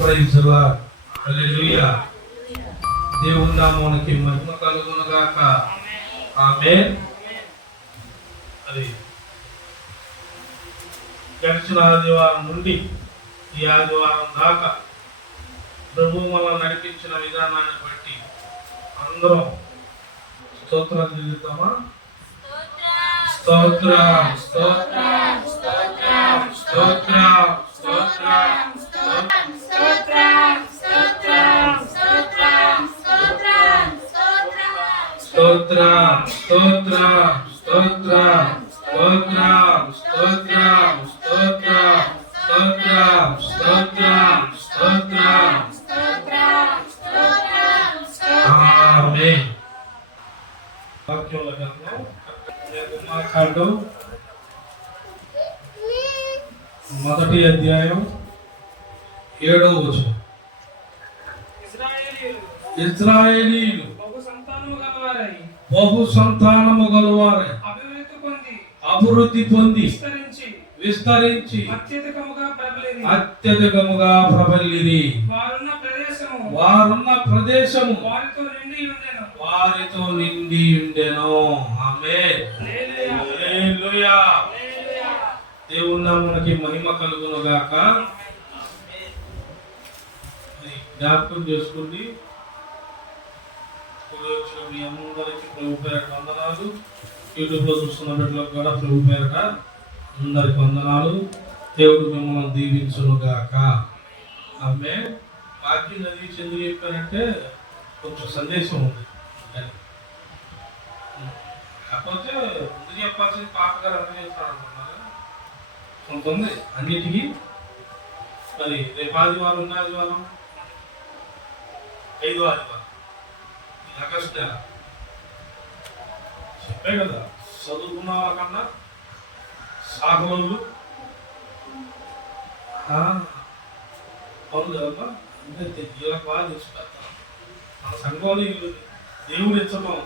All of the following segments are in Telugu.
Praise the lord. హల్లెలూయా. దేవుని నామానికి మహిమ కలుగును గాక. ఆమేన్. అది గడిచిన ఆదివారం నుండి ఈ ఆదివారం దాకా ప్రభువు మనల్ని నడిపించిన విధానాన్ని బట్టి అందరం స్తోత్రాలు చెల్లిద్దామా? స్తోత్రం స్తోత్రం స్తోత్రం స్తోత్రం స్తోత్రం స్తోత్రం స్తోత్రం స్తోత్రం స్తోత్రం స్తోత్రం స్తోత్రం స్తోత్రం స్తోత్రం స్తోత్రం స్తోత్రం ఆమేన్. వాక్యంలో నిర్గమాకాండం మొదటి అధ్యాయం 7వ వచనం. ఇశ్రాయేలీయులు బహు సంతానము గలవారై అభివృద్ధి పొంది విస్తరించి అత్యధికముగా ప్రబలిరి. వారున్న ప్రదేశము వారితో నిండి ఉండెను. ఆమేన్. హల్లెలూయా. దేవుని నామమునకి మహిమ కలుగును గాక. జ్ఞాపకం చేసుకోండి. మీ అందరికి ప్రభు పేరట వందనాలు. యూట్యూబ్ లో చూస్తున్న బిడ్డలకు కూడా ప్రభు పేరట అందరికి వందనాలు. దేవుడు మిమ్మల్ని దీవించును గాక. ఆమేన్. వాక్యం చదివి ఎందుకు చెప్పారంటే కొంచెం సందేశం ఉంది. కాకపోతే ముందు చెప్పాల్సింది పాప గారు అర్థం చేస్తాడు అనుకున్నారు. కొంత ఉంది అన్నిటికీ. మరి రేపు ఆదివారం ఉన్న ఆదివారం 5వ ఆదివారం ఆగస్టు నెల చెప్పే కదా. చదువుకున్న వాళ్ళకన్నా సాగులు అవును కదమ్మా. అంటే వీళ్ళకి బాగా తెలుసుకుంటారు. మన సంఘంలో దేవుడు ఇచ్చడం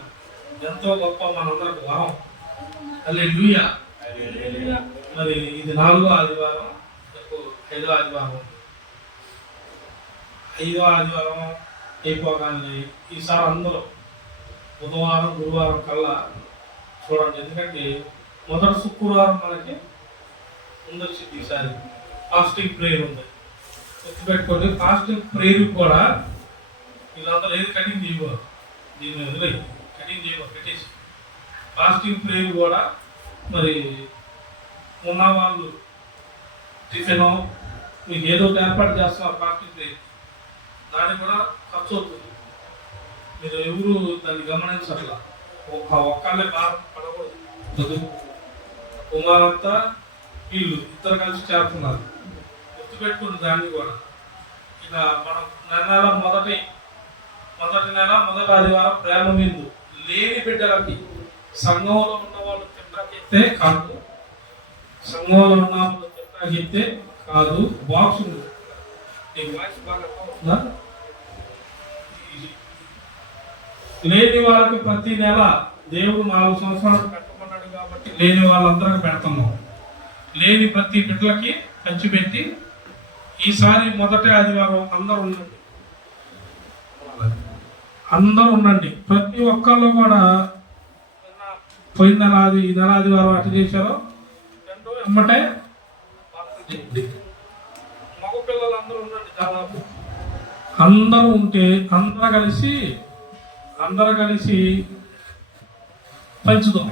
ఎంతో గొప్ప మనందరికి వరం. హల్లెలూయా. మరి ఇది 4వ ఆదివారం, 5వ ఆదివారం. 5వ ఆదివారం అయిపోగానే ఈసారి అందరూ బుధవారం గురువారం కల్లా చూడండి. ఎందుకంటే మొదటి శుక్రవారం మనకి ముందొచ్చింది. ఈసారి ఫాస్టింగ్ ప్రేయర్ ఉంది. గుర్తుపెట్టుకోండి. ఫాస్టింగ్ ప్రేయర్ కూడా వీళ్ళందరూ ఏది కటింగ్ చేయకూడదు. దీన్ని వదిలేదు, కటింగ్ చేయకూడదు, పెట్టేసి ఫాస్టింగ్ ప్రేయర్ కూడా మరి ఉన్న వాళ్ళు టిఫిన్ మీకు ఏదో ఒకటి ఏర్పాటు చేస్తున్నారు. ఫాస్టింగ్ ప్రేయర్ దానికి కూడా ఖర్చు అవుతుంది. మీరు ఎవరు దాన్ని గమనించట్లా. ఒక్కళ్ళే భారం పడకూడదు. కుమారంతా వీళ్ళు ఇద్దరు కలిసి చేస్తున్నారు. గుర్తుపెట్టుకుని దాన్ని కూడా ఇక మనం నెల మొదటి నెల మొదటి ఆదివారం ప్రేమ విందు లేని బిడ్డలకి సంఘంలో ఉన్న వాళ్ళు తింటాకిస్తే కాదు, సంఘంలో ఉన్న వాళ్ళు తింటాకిస్తే కాదు. బాక్స్ వాయిస్ బాగా లేని వాళ్ళకి ప్రతి నెల దేవుడు 4 సంవత్సరాలు కట్టుకున్నాడు కాబట్టి లేని వాళ్ళందరికీ పెడుతున్నాం. లేని ప్రతి బిడ్డలకి పంచిపెట్టి ఈసారి మొదటి ఆదివారం అందరూ ఉండండి. ప్రతి ఒక్కళ్ళు కూడా పోయిన నెల ఈ నెల ఆదివారం అటు చేశారో ఎమ్మటే మగ పిల్లలు అందరూ ఉండండి. దాదాపు అందరూ ఉంటే అందరూ కలిసి పంచుదాం.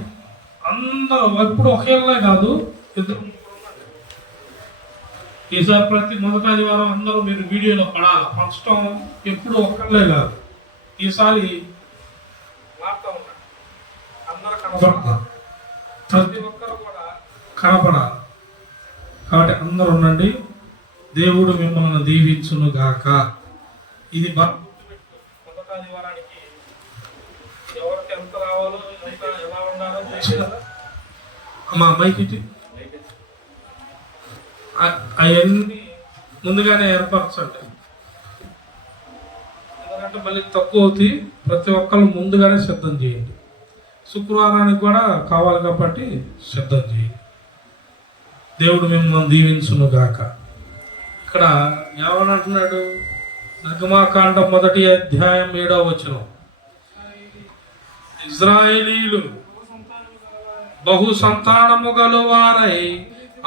అందరూ ఎప్పుడు ఒకేళ్ళే కాదు, ఇద్దరు ఈసారి ప్రతి మొదటి ఆదివారం అందరూ మీరు వీడియోలో పడాలి. పంచడం ఎప్పుడు ఒక్కళ్ళే కాదు. ఈసారి వార్త ఉన్నాడు, అందరూ కనపడాలి, ప్రతి ఒక్కరు కూడా కనపడాలి. కాబట్టి అందరూ ఉండండి. దేవుడు మిమ్మల్ని దీవించును గాక. ఇది మొదటి ఆదివారానికి ఎవరికి ఎంత రావాలో ఎలా ఉండాలో తెలుసు కదా అమ్మా. మైకి అవన్నీ ముందుగానే ఏర్పరచండి. ఎందుకంటే మళ్ళీ తక్కువ అవుతాయి. ప్రతి ఒక్కరు ముందుగానే సిద్ధం చేయండి. శుక్రవారానికి కూడా కావాలి కాబట్టి సిద్ధం చేయండి. దేవుడు మిమ్మల్ని దీవించును గాక. ఇక్కడ ఏమని అంటున్నాడు? నిర్గమాకాండం 1వ అధ్యాయం 7వ వచనం, ఇజ్రాయేలీలు బహు సంతానము గలవారై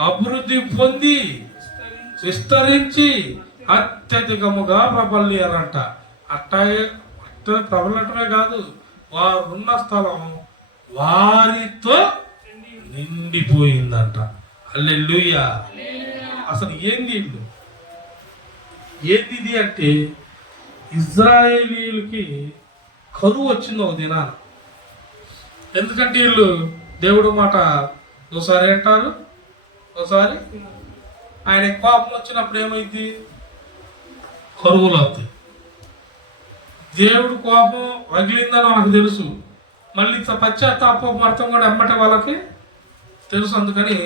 అభివృద్ధి పొంది విస్తరించి అత్యధికముగా ప్రబల్యారంట. అట్టాగే ప్రబలటమే కాదు, వారున్న స్థలం వారితో నిండిపోయిందంట. హల్లెలూయా. అసలు ఏంది ఇల్లు, ఏంది ఇది అంటే, ఇజ్రాయేలీలకి కరువు వచ్చింది ఒక దినాన. ఎందుకంటే వీళ్ళు దేవుడు మాట ఒకసారి అంటారు, ఒకసారి ఆయన కోపం వచ్చినప్పుడు ఏమైంది? కరువులు అవుతాయి. దేవుడు కోపం రగిలిందని వాళ్ళకి తెలుసు, మళ్ళీ పశ్చాత్తాపం అర్థం కూడా ఎమ్మటే వాళ్ళకి తెలుసు. అందుకని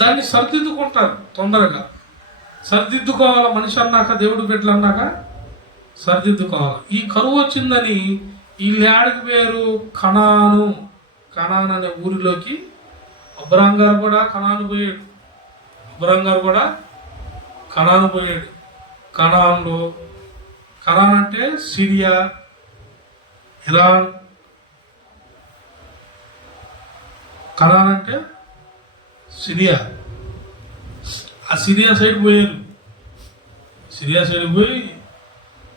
దాన్ని సరిదిద్దుకుంటారు, తొందరగా సరిదిద్దుకోవాలి. మనిషి అన్నాక, దేవుడు బిడ్డలు అన్నాక సరిదిద్దుకోవాలి. ఈ కరువు వచ్చిందని వీళ్ళు ఏడకి పేరు కనాను. కనాన్ అనే ఊరిలోకి అబ్రాహాం గారు కూడా కనాను పోయాడు. అబ్రాహాం గారు కూడా కనాను పోయాడు. కనాన్లో, కనాన్ అంటే సిరియా, ఇరాన్. కనాన్ అంటే సిరియా. ఆ సిరియా సైడ్ పోయారు. సిరియా సైడ్ పోయి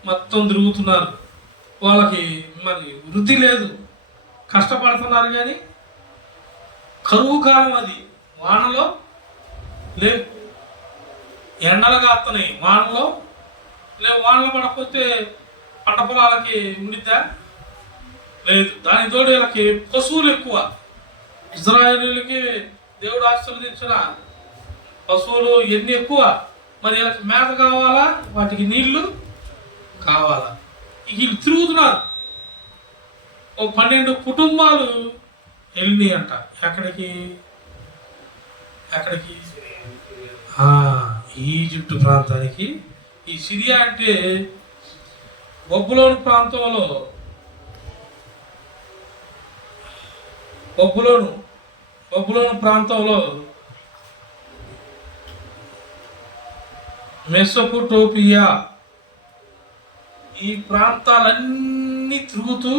మొత్తం తిరుగుతున్నారు. వాళ్ళకి మరి వృద్ధి లేదు, కష్టపడుతున్నారు. కానీ కరువు కాలం అది. వానలో లేవు, ఎండలు కాస్తున్నాయి. వానలో లేవు. వానలు పడకపోతే పంట పొలాలకి ఉండిద్దా? లేదు. దాని తోడు వీళ్ళకి పశువులు ఎక్కువ. ఇజ్రాయేలీలకి దేవుడు ఆశీర్వదించిన పశువులు ఎన్ని ఎక్కువ. మరి వీళ్ళకి మేత కావాలా, వాటికి నీళ్లు కావాలా. వీళ్ళు తిరుగుతున్నారు. ఓ 12 కుటుంబాలు వెళ్ళినాయి అంట. ఎక్కడికి? ఎక్కడికి? ఈజిప్ట్ ప్రాంతానికి. ఈ సిరియా అంటే బబులోను ప్రాంతంలో, బబులోను ప్రాంతంలో మెసొపొటేమియా, ఈ ప్రాంతాలన్నీ తిరుగుతూ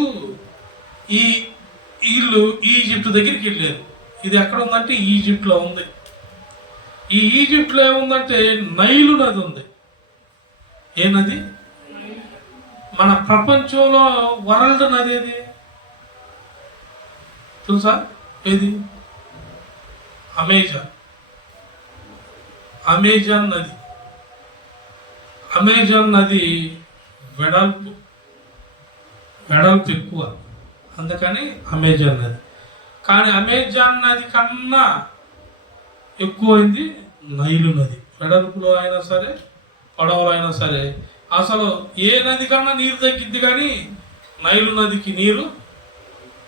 వీళ్ళు ఈజిప్ట్ దగ్గరికి వెళ్ళారు. ఇది ఎక్కడ ఉందంటే ఈజిప్ట్లో ఉంది. ఈ ఈజిప్ట్లో ఏముందంటే నైలు నది ఉంది. ఏ నది? మన ప్రపంచంలో వరల్డ్ నది ఏది తెలుసా? ఏది? అమెజాన్ నది. అమెజాన్ నది వెడల్పు ఎక్కువ, అందుకని అమెజాన్ నది. కానీ అమెజాన్ నది కన్నా ఎక్కువైంది నైలు నది. వెడల్పులో అయినా సరే, పొడవులో అయినా సరే. అసలు ఏ నది కన్నా నీరు తగ్గిద్ది, కానీ నైలు నదికి నీరు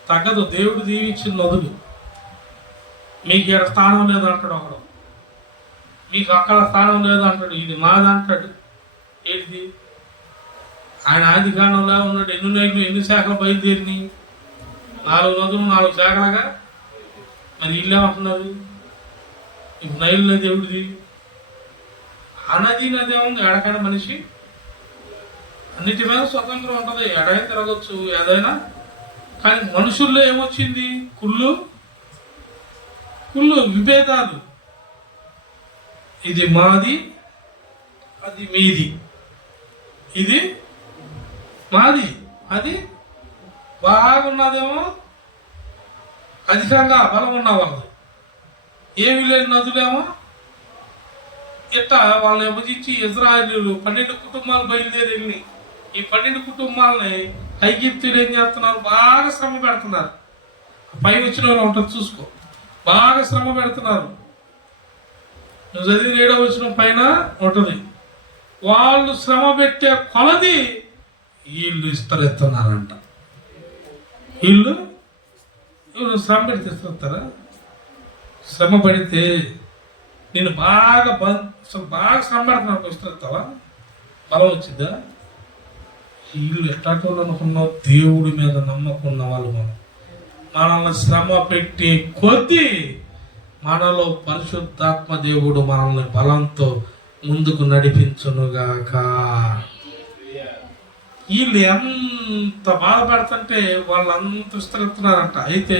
తగ్గదు. దేవుడు దీవించిన నదులు. మీకు ఇక్కడ స్థానం లేదంటాడు ఒకడు, మీకు అక్కడ స్థానం లేదంటాడు, ఇది మాదంటాడు. ఏంటిది? ఆయన ఆది కాలంలో ఉన్నాడు. ఎన్ని నైట్లు, ఎన్ని శాఖలు బయలుదేరినాయి? 4 నదులు 4 శాఖలుగా. మరి వీళ్ళేమంటున్నారు? ఇప్పుడు నైలు నది ఎవడిది? ఆ నది ఏముంది? ఎడకైనా మనిషి అన్నిటి మీద స్వతంత్రం ఉంటుంది, ఎడైనా తిరగచ్చు, ఏదైనా. కానీ మనుషుల్లో ఏమొచ్చింది? కుళ్ళు, విభేదాలు. ఇది మాది, అది మీది. ఇది మాది, అది బాగున్నదేమో అధికంగా బలం ఉన్న వాళ్ళు. ఏమి లేని నదులేమో ఇట్టా వాళ్ళని విభజించి ఇజ్రాయేలీలు 12 కుటుంబాలు బయలుదేరి వెళ్ళి ఈ 12 కుటుంబాలని ఐగుప్తీయులు ఏం చేస్తున్నారు? బాగా శ్రమ పెడుతున్నారు. పై వచ్చిన వాళ్ళు ఉంటుంది చూసుకో, బాగా శ్రమ పెడుతున్నారు. నువ్వు చదివి 7వ వచనం పైన ఉంటుంది. వాళ్ళు శ్రమ పెట్టే కొలది వీళ్ళు ఇస్తరెత్తున్నారంట. వీళ్ళు శ్రమ పెడితే ఇస్తారా? శ్రమ పడితే నేను బాగా శ్రమ పెడుతున్నాను, ఇస్తావా? బలం వచ్చిద్దా? వీళ్ళు ఎట్లాంటి అనుకున్నావు? దేవుడి మీద నమ్మకం ఉన్న వాళ్ళు. మనల్ని శ్రమ పెట్టే కొద్దీ మనలో పరిశుద్ధాత్మ దేవుడు మనల్ని బలంతో ముందుకు నడిపించునుగాక. వీళ్ళు ఎంత బాధపడుతుంటే వాళ్ళంత విస్తరిస్తున్నారంట. అయితే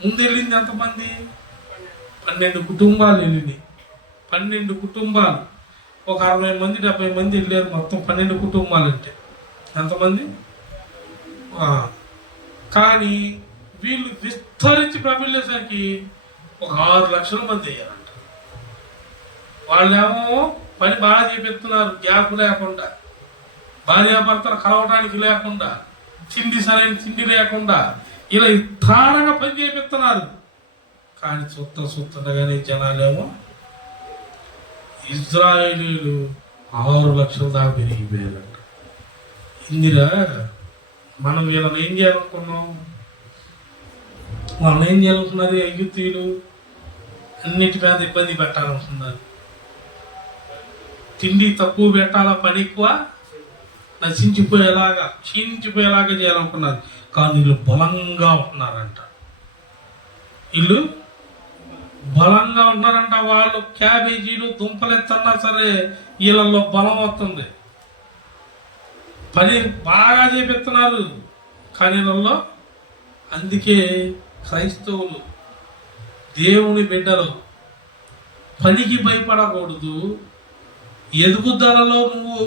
ముందు వెళ్ళింది ఎంతమంది? 12 కుటుంబాలు వెళ్ళింది. 12 కుటుంబాలు, ఒక 60 మంది 70 మంది వెళ్ళారు. మొత్తం 12 కుటుంబాలు అంటే ఎంతమంది? కానీ వీళ్ళు విస్తరించి ప్రబిల్లేసరికి ఒక 6 లక్షల మంది అయ్యారంట. వాళ్ళేమో పని బాగా చేపిస్తున్నారు, గ్యాప్ లేకుండా, భార్యాభర్తలు కలవడానికి లేకుండా, సరైన తిండి లేకుండా ఇలా ఇస్తారంగా పని చేపిస్తున్నారు. కానీ చూస్తుండగానే జనాలేమో ఇజ్రాయేలీలు 6 లక్షల దాకా పెరిగిపోయారంట. ఇందిరా మనం వీళ్ళని ఏం చేయాలనుకున్నాం? వాళ్ళని ఏం చేయాలనుకున్నారు? ఐగుప్తీయులు అన్నిటి మీద ఇబ్బంది పెట్టాలనుకున్నారు. తిండి తక్కువ పెట్టాలా, పని ఎక్కువ, నశించిపోయేలాగా క్షీణించిపోయేలాగా చేయాలనుకున్నారు. కానీ వీళ్ళు బలంగా ఉంటున్నారంట. వీళ్ళు బలంగా ఉంటున్నారంట. వాళ్ళు క్యాబేజీలు దుంపలు ఎత్తన్నా సరే వీళ్ళల్లో బలం వస్తుంది. పని బాగా చేపిస్తున్నారు కానీ వీళ్ళల్లో. అందుకే క్రైస్తవులు, దేవుని బిడ్డలు పనికి భయపడకూడదు. ఎదుగుదలలో నువ్వు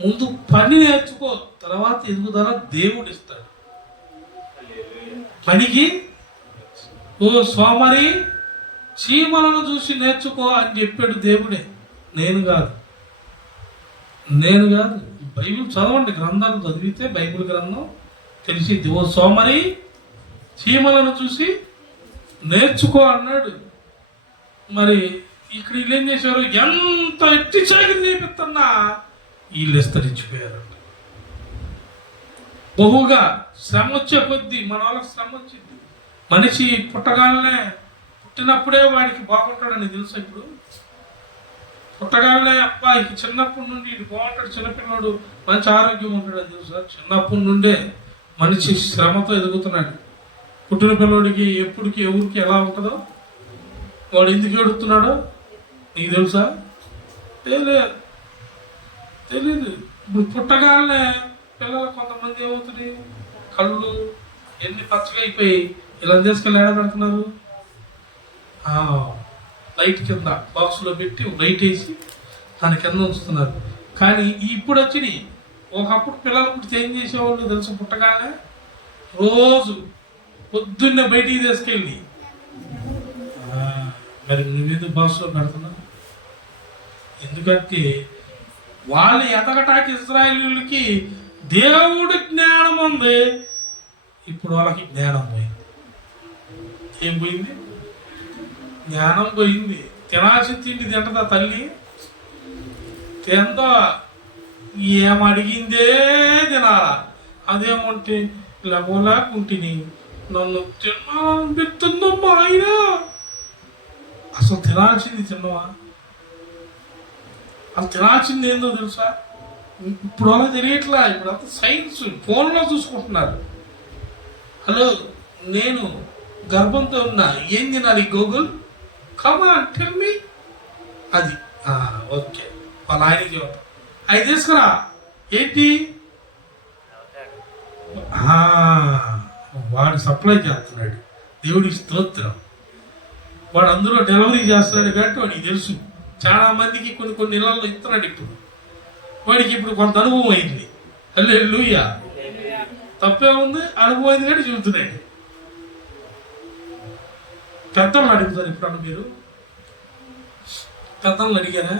ముందు పని నేర్చుకో, తర్వాత ఎదుగుదల దేవుడు ఇస్తాడు. పనికి ఓ సోమరి చీమలను చూసి నేర్చుకో అని చెప్పాడు దేవుడే, నేను కాదు. బైబిల్ చదవండి, గ్రంథాలు చదివితే బైబిల్ గ్రంథం తెలిసిద్ది. ఓ సోమరి చీమలను చూసి నేర్చుకో అన్నాడు. మరి ఇక్కడ వీళ్ళు ఏం చేశారు? ఎంత ఎట్టి చాకిరి చేపిస్తున్నా వీళ్ళు విస్తరించిపోయారు. బహుగా శ్రమ వచ్చే కొద్దీ మన వాళ్ళకి శ్రమ వచ్చింది. మనిషి పుట్టినప్పుడే వాడికి బాగుంటాడని తెలుసా? ఇప్పుడు పుట్టగానే అబ్బాయికి చిన్నప్పటి నుండి ఇది బాగుంటాడు, చిన్నపిల్లడు మంచి ఆరోగ్యం ఉంటాడని తెలుసా? చిన్నప్పటి నుండే మనిషి శ్రమతో ఎదుగుతున్నాడు. పుట్టిన పిల్లడికి ఎప్పటికి ఎవరికి ఎలా ఉంటుందో, వాడు ఎందుకు ఏడుస్తున్నాడో నీకు తెలుసా? తెలీదు. ఇప్పుడు పుట్టగానే పిల్లలు కొంతమంది ఏమవుతుంది, కళ్ళు ఎన్ని పచ్చగా అయిపోయి ఇలా తీసుకెళ్ళి ఏడ పెడుతున్నారు? లైట్ కింద బాక్స్లో పెట్టి లైట్ వేసి దాని కింద ఉంచుతున్నారు. కానీ ఇప్పుడు వచ్చినాయి. ఒకప్పుడు పిల్లలు పుట్టితే ఏం చేసేవాళ్ళు తెలుసు? పుట్టగానే రోజు పొద్దున్నే బయటికి తీసుకెళ్ళి, మరి నువ్వేందుకు బాక్స్లో పెడుతున్నావు? ఎందుకంటే వాళ్ళు ఎదగటానికి ఇశ్రాయేలీయులకి దేవుడి జ్ఞానం ఉంది. ఇప్పుడు వాళ్ళకి జ్ఞానం పోయింది. ఏం పోయింది? జ్ఞానం పోయింది. తినాల్సిన తిండి తింటదా తల్లి? తిందా? ఏమడిగిందే తినాలా. అదేమంటే లేకుంటిని నన్ను తిన్నాపిస్తుందమ్మా ఆయన. అసలు తినాల్సింది తిన్నవా? అసలు తినాల్సింది ఏందో తెలుసా? ఇప్పుడు అలా తెలియట్లా. ఇప్పుడు అంతా సైన్స్, ఫోన్లో చూసుకుంటున్నారు. హలో, నేను గర్భంతో ఉన్నా, ఏం తినాలి గూగుల్? Come on tell me. అది ఓకే, వాళ్ళ ఆయనకి అవి తీసుకురా. ఏంటి? వాడు సప్లై చేస్తున్నాడు. దేవుడికి స్తోత్రం. వాడు అందులో డెలివరీ చేస్తాడు కాబట్టి వాడికి తెలుసు. చాలా మందికి కొన్ని నెలల్లో ఇస్తున్నాడు. ఇప్పుడు వాడికి కొంత అనుభవం అయింది. హల్లెలూయా. తప్పే ఉంది, అనుభవం అయింది కానీ చూస్తున్నాడు. పెద్దలను అడుగుతారు ఇప్పుడు. మీరు పెద్దలను అడిగారా?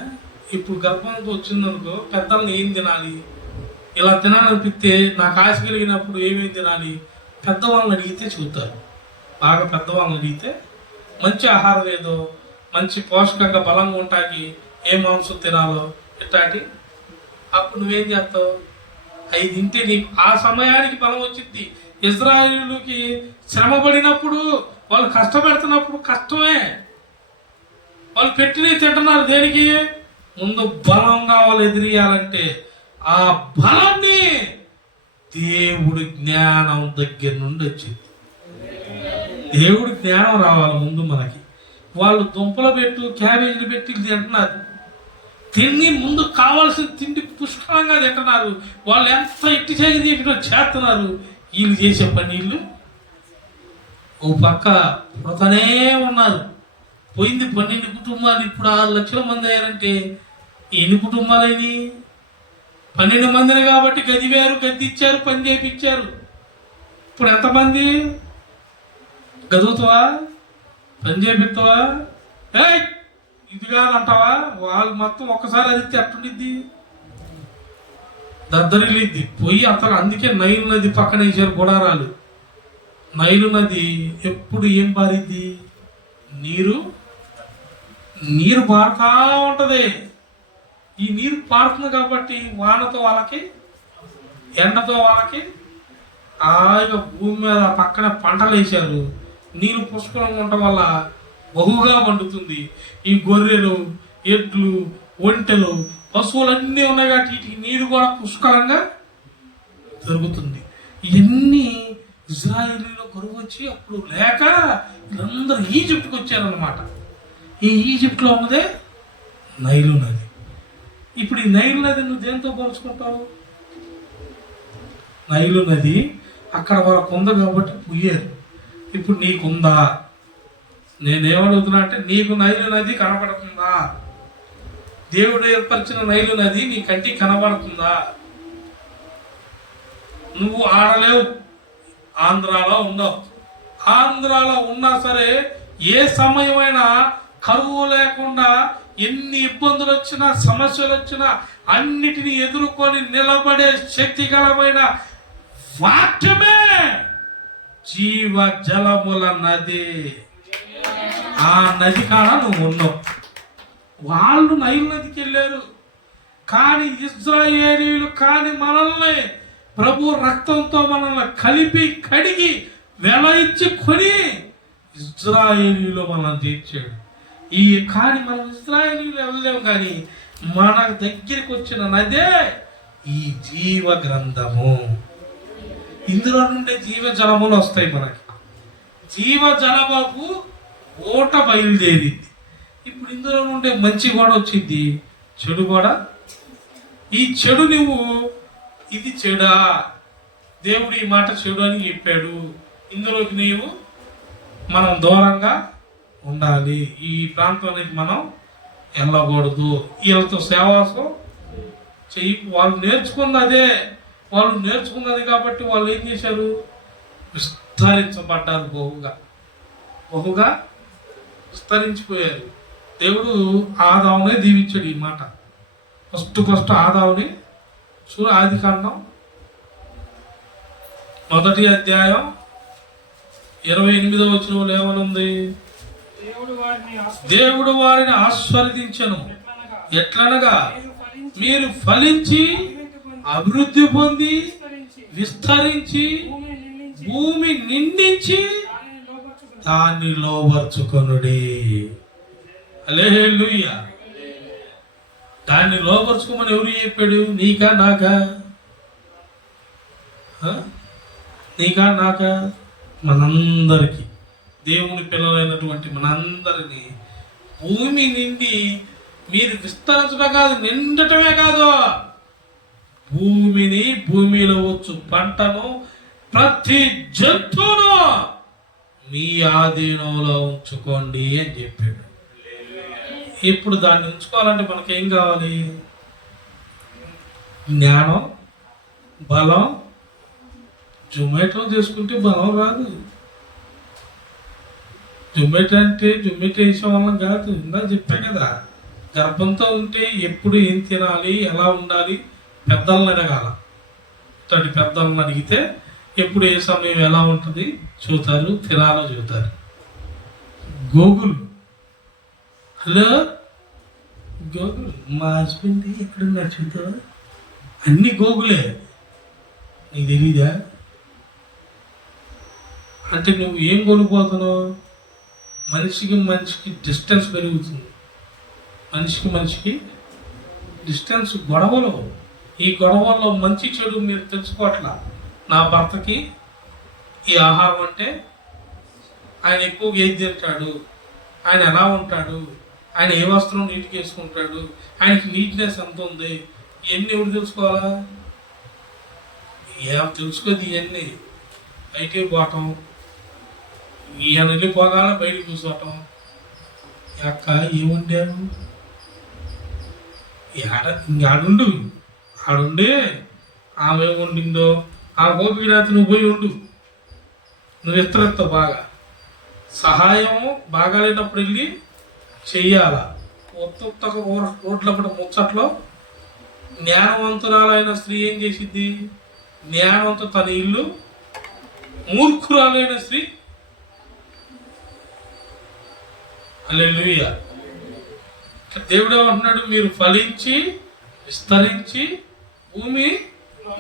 ఇప్పుడు గర్భంతో వచ్చిందనుకో, పెద్దలను ఏం తినాలి, ఇలా తినాలనిపిస్తే, నాకు ఆశ కలిగినప్పుడు ఏమేమి తినాలి, పెద్దవాళ్ళని అడిగితే చూస్తారు. బాగా పెద్దవాళ్ళని అడిగితే మంచి ఆహారం ఏదో, మంచి పోషకంగా బలంగా ఉంటాకి ఏ మాంసం తినాలో ఇట్లాంటి. అప్పుడు నువ్వేం చేస్తావు? అవి తింటే నీకు ఆ సమయానికి బలం వచ్చింది. ఇజ్రాయేలుకి శ్రమ పడినప్పుడు, వాళ్ళు కష్టపెడుతున్నప్పుడు కష్టమే. వాళ్ళు పెట్టినవి తింటున్నారు. దేనికి? ముందు బలం కావాలి ఎదిరియాలంటే. ఆ బలాన్ని దేవుడి జ్ఞానం దగ్గర నుండి వచ్చింది. దేవుడి జ్ఞానం రావాలి ముందు మనకి. వాళ్ళు దుంపలు పెట్టు, క్యాబేజీలు పెట్టి తింటున్నారు. తిని ముందు కావాల్సిన తిండి పుష్కలంగా తింటున్నారు. వాళ్ళు ఎంత ఇట్టి చేయని చెప్పినా చేస్తున్నారు. వీళ్ళు చేసే పని వీళ్ళు ఓ పక్క పోతనే ఉన్నారు. పోయింది 12 కుటుంబాలు, ఇప్పుడు 6 లక్షల మంది అయ్యారంటే ఎన్ని కుటుంబాలైనవి? 12 మందిని కాబట్టి గది వేరు, గది ఇచ్చారు, పని చేయించారు. ఇప్పుడు ఎంతమంది? గదువుతావా, పని చేపిస్తావా, ఇది కాదంటావా? వాళ్ళు మొత్తం ఒక్కసారి అది అట్టుండిద్ది, దద్దరిల్లిద్ది పోయి అతను. అందుకే నైలు నది పక్కన వేసారు గుడారాలు. నైలు నది ఎప్పుడు ఏం పారిద్ది? నీరు పారుతా ఉంటది. ఈ నీరు పారుతుంది కాబట్టి వానతో వాళ్ళకి, ఎండతో వాళ్ళకి హాయిగా భూమి మీద పక్కన పంటలు వేసారు. నీరు పుష్కలంగా ఉండటం వల్ల బహుగా పండుతుంది. ఈ గొర్రెలు, ఎడ్లు, ఒంటెలు, పశువులు అన్నీ ఉన్నాయి కాబట్టి వీటికి నీరు కూడా పుష్కలంగా దొరుకుతుంది. ఇవన్నీ ఇజ్రాయేలీలో కరువు వచ్చి అప్పుడు లేక వీళ్ళందరూ ఈజిప్ట్కి వచ్చారనమాట. ఈ ఈజిప్ట్లో ఉన్నదే నైలు నది. ఇప్పుడు ఈ నైలు నది నువ్వు దేంతో పోల్చుకుంటావు? నైలు నది అక్కడ వాళ్ళకు ఉంది కాబట్టి పోయారు. ఇప్పుడు నీకుందా? నేనేమడుగుతున్నా అంటే, నీకు నైలు నది కనబడుతుందా? దేవుడు ఏర్పరిచిన నైలు నది నీ కంటికి కనబడుతుందా? నువ్వు ఆడలేవు, ఆంధ్రాలో ఉన్నావు. ఆంధ్రాలో ఉన్నా సరే ఏ సమయమైనా కరువు లేకుండా ఎన్ని ఇబ్బందులు వచ్చినా, సమస్యలు వచ్చినా అన్నిటినీ ఎదుర్కొని నిలబడే శక్తికరమైన వాక్యమే జీవ జలముల నది. ఆ నది కాడ నువ్వు ఉన్నావు. వాళ్ళు నైలు నదికి వెళ్ళారు, కానీ ఇశ్రాయేలీయులు కాని మనల్ని ప్రభు రక్తంతో మనల్ని కలిపి కడిగి వెల ఇచ్చి కొని ఇశ్రాయేలీయులు మనల్ని తీర్చాడు. ఈ కానీ మనం ఇశ్రాయేలీయులు వెళ్ళలేము, కానీ మన దగ్గరికి వచ్చిన నదే ఈ జీవ గ్రంథము. ఇందులో నుండే జీవ జలములు వస్తాయి. మనకి జీవ జలముకు ఓట బయలుదేరింది. ఇప్పుడు ఇందులో నుండే మంచి కూడా వచ్చింది, చెడు కూడా. ఈ చెడు నువ్వు ఇది చెడా, దేవుడు ఈ మాట చెడు అని చెప్పాడు, ఇందులోకి నీవు మనం దూరంగా ఉండాలి, ఈ ప్రాంతానికి మనం వెళ్ళకూడదు, వీళ్ళతో సేవాసం చెయ్యి. వాళ్ళు నేర్చుకున్నదే, కాబట్టి వాళ్ళు ఏం చేశారు? విస్తరించబడ్డారు, బహుగా విస్తరించిపోయారు. దేవుడు ఆదామునే దీవించాడు. ఈ మాట ఫస్ట్ ఆదాముని ఆదికాండం 1వ అధ్యాయం 28వ వచనంలో ఏమనుంది? దేవుడు వారిని ఆశీర్వదించెను, ఎట్లనగా మీరు ఫలించి అభివృద్ధి పొంది విస్తరించి భూమి నిండించి దాన్ని లోబర్చుకొనుడి. హల్లెలూయా. దాన్ని లోపరుచుకోమని ఎవరు చెప్పాడు? నీకా నాకా? మనందరికీ, దేవుని పిల్లలైనటువంటి మనందరినీ భూమి నిండి మీరు విస్తరించడమే కాదు, నిండటమే కాదు, భూమిని, భూమిలో వచ్చు పంటను, ప్రతి జంతువును మీ ఆధీనంలో ఉంచుకోండి అని చెప్పాడు. ఇప్పుడు దాన్ని ఉంచుకోవాలంటే మనకేం కావాలి? జ్ఞానం, బలం. జొమాటో చేసుకుంటే బలం రాదు. జొమాటో వేసే వాళ్ళం కాదు. ఇందా చెప్పా కదా, గర్భంతో ఉంటే ఎప్పుడు ఏం తినాలి, ఎలా ఉండాలి పెద్దలను అడగాల. పెద్దలను అడిగితే ఎప్పుడు ఏ సమయం ఎలా ఉంటుంది చూతారు, తినాలో చూతారు. గూగుల్, హలో గూగుల్, మా హస్బెండ్ ఎక్కడున్నారు చూద్దా, అన్ని గూగులే. నీకు తెలీదా? అంటే నువ్వు ఏం కొనుక్కోతున్నావు? మనిషికి డిస్టెన్స్ పెరుగుతుంది. మనిషికి డిస్టెన్స్, గొడవలు. ఈ గొడవల్లో మంచి చెడు మీరు తెలుసుకోవట్లా. నా భర్తకి ఈ ఆహారం అంటే, ఆయన ఎక్కువ ఏది తింటాడు, ఆయన ఎలా ఉంటాడు, ఆయన ఏ వస్త్రం నీట్గా వేసుకుంటాడు, ఆయనకి నీట్నెస్ ఎంత ఉంది, ఇవన్నీ ఎవరు తెలుసుకోవాలా? ఏం తెలుసుకోదు ఇవన్నీ. బయటికి పోవటం, ఈయన వెళ్ళిపోగానే బయటికి కూర్చోవటం. అక్క ఏముండాను ఆడుండు, ఆడుండే ఆమె ఏముండిందో ఆ ఓపిక రాత్రి నువ్వు పోయి ఉండు. నువ్వు ఎత్తరెత్తావు బాగా. సహాయం బాగా లేనప్పుడు వెళ్ళి చెయ్యాల. ఉత్తగా రోడ్ల కూడా ముచ్చట్లో జ్ఞానవంతురాలైన స్త్రీ ఏం చేసిద్ది? జ్ఞానవంతు తన ఇల్లు, మూర్ఖురాలైన స్త్రీ హల్లెలూయా. దేవుడు ఏమంటున్నాడు? మీరు ఫలించి విస్తరించి భూమి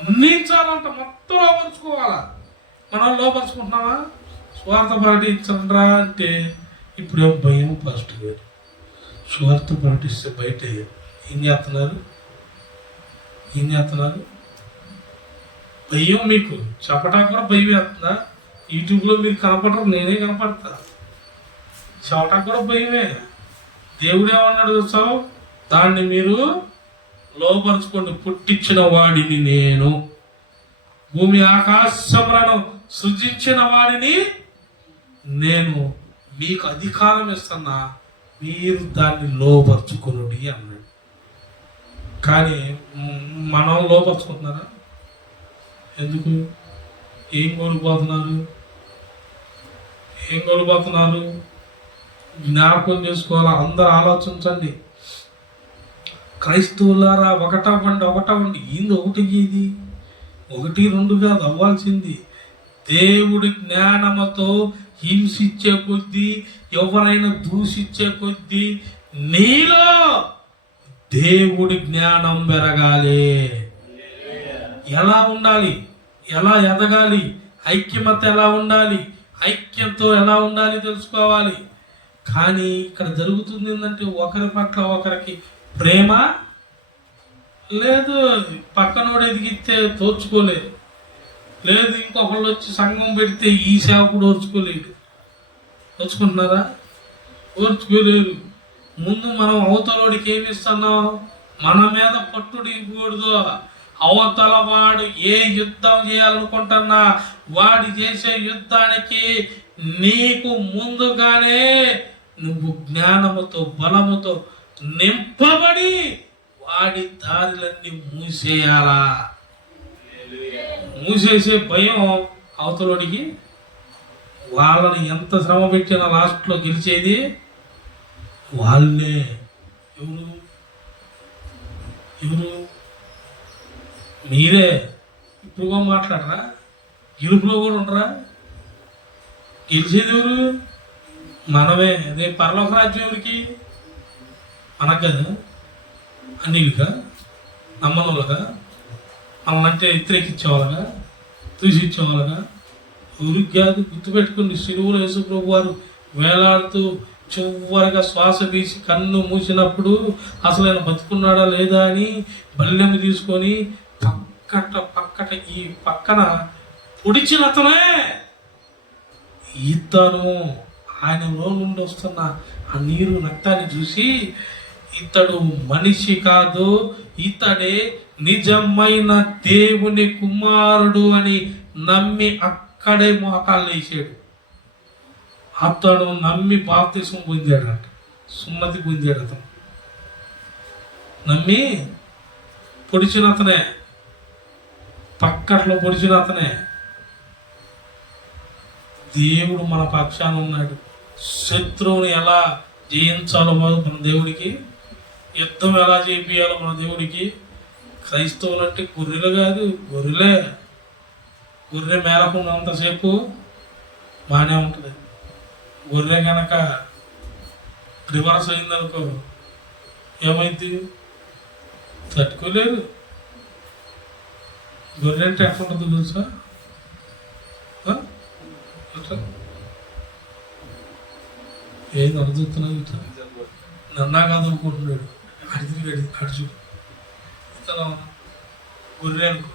నిందించాలంట. మొత్తం లోపరుచుకోవాలా. మనం లోపరుచుకుంటున్నావా? స్వార్థ ప్రకటించరా అంటే ఇప్పుడేమో భయం ఫస్ట్. స్వార్థ ప్రకటిస్తే బయట ఏం చేస్తున్నారు? భయం. మీకు చెప్పడానికి కూడా భయం వేస్తుందా? యూట్యూబ్లో మీరు కనపడరు, నేనే కనపడతా. చెప్పడానికి కూడా భయమే. దేవుడు ఏమన్నాడు చూస్తావు? దాన్ని మీరు లోపరుచుకోండి. పుట్టించిన వాడిని నేను, భూమి ఆకాశములను సృజించిన వాడిని నేను, మీకు అధికారం ఇస్తున్నా, మీరు దాన్ని లోపరుచుకునుడి అన్నాడు. కానీ మనం లోపరుచుకుంటున్నారా? ఎందుకు? ఏం కోల్పోతున్నారు? జ్ఞాపకం చేసుకోవాలా. అందరూ ఆలోచించండి. క్రైస్తవులారా, ఒకటవ్వండి. ఏంది ఒకటి? ఇది 1, 2 కాదు అవ్వాల్సింది. దేవుడి జ్ఞానముతో హింసించే కొద్దీ, ఎవరైనా దూషించే కొద్దీ నీలో దేవుడి జ్ఞానం పెరగాలి. ఎలా ఉండాలి? ఎలా ఎదగాలి? ఐక్యమత ఎలా ఉండాలి? ఐక్యంతో ఎలా ఉండాలి తెలుసుకోవాలి. కానీ ఇక్కడ జరుగుతుంది ఏంటంటే ఒకరి పట్ల ఒకరికి ప్రేమ లేదు. పక్కనోడు ఎదిగితే తోర్చుకోలేదు. లేదు ఇంకొకళ్ళు వచ్చి సంఘం పెడితే ఈ సేవకుడు ఓర్చుకోలేడు. ఓర్చుకుంటున్నారా? ఓర్చుకోలేరు. ముందు మనం అవతలోడికి ఏమి ఇస్తున్నాం? మన మీద పట్టుడు ఇవ్వకూడదు. అవతల వాడు ఏ యుద్ధం చేయాలనుకుంటున్నా వాడు చేసే యుద్ధానికి నీకు ముందుగానే నువ్వు జ్ఞానముతో బలముతో నింపబడి వాడి దారులన్నీ మూసేయాలా. మూసేసే భయం అవతలోడికి. వాళ్ళని ఎంత శ్రమ పెట్టినా లాస్ట్లో గెలిచేది వాళ్ళే. ఎవరు? మీరే. ఇప్పుడు మాట్లాడరా? గెలుపులో కూడా ఉండరా? గెలిచేది ఎవరు? మనమే. రేపు పరలోక రాజ్యం ఎవరికి? మనకు కదా. అన్నిలుగా, నమ్మనులుగా, మనమంటే వ్యతిరేకించేవాళ్ళగా, దూషించేవాళ్ళగా ఎవరికి కాదు. గుర్తుపెట్టుకుని శిలువలో యేసు ప్రభు వారు వేలాడుతూ చివరిగా శ్వాస తీసి కన్ను మూసినప్పుడు అసలు ఆయన బతుకున్నాడా లేదా అని బల్లెము తీసుకొని పక్కట ఈ పక్కన పొడిచిన అతనే ఇతను ఆయనలో నుండి వస్తున్న ఆ నీరు రక్తాన్ని చూసి ఇతడు మనిషి కాదు, ఇతడే నిజమైన దేవుని కుమారుడు అని నమ్మి అక్కడే మోకాళ్ళు వేసాడు. అతడు నమ్మి బాప్తిసం పొందాడంట. సున్నతి పొందాడు. అతను నమ్మి పొడిచిన అతనే, పక్కట్లో పొడిచిన అతనే. దేవుడు మన పక్షాన ఉన్నాడు. శత్రువుని ఎలా జయించాలో మన దేవుడికి, యుద్ధం ఎలా చేయాలో మన దేవుడికి. క్రైస్తవులు అంటే గొర్రెలు కాదు, గొర్రె మేలకున్నంతసేపు బాగానే ఉంటుంది. గొర్రె కనుక రివర్స్ అయిందనుకో ఏమైంది? తట్టుకోలేరు. గొర్రె అంటే ఎట్లా ఉంటుందో తెలుసా? ఏంది అడుగుతున్నావు? నన్నా కాదు అనుకుంటున్నాడు. అడిచు ఇతను గొర్రె అనుకో.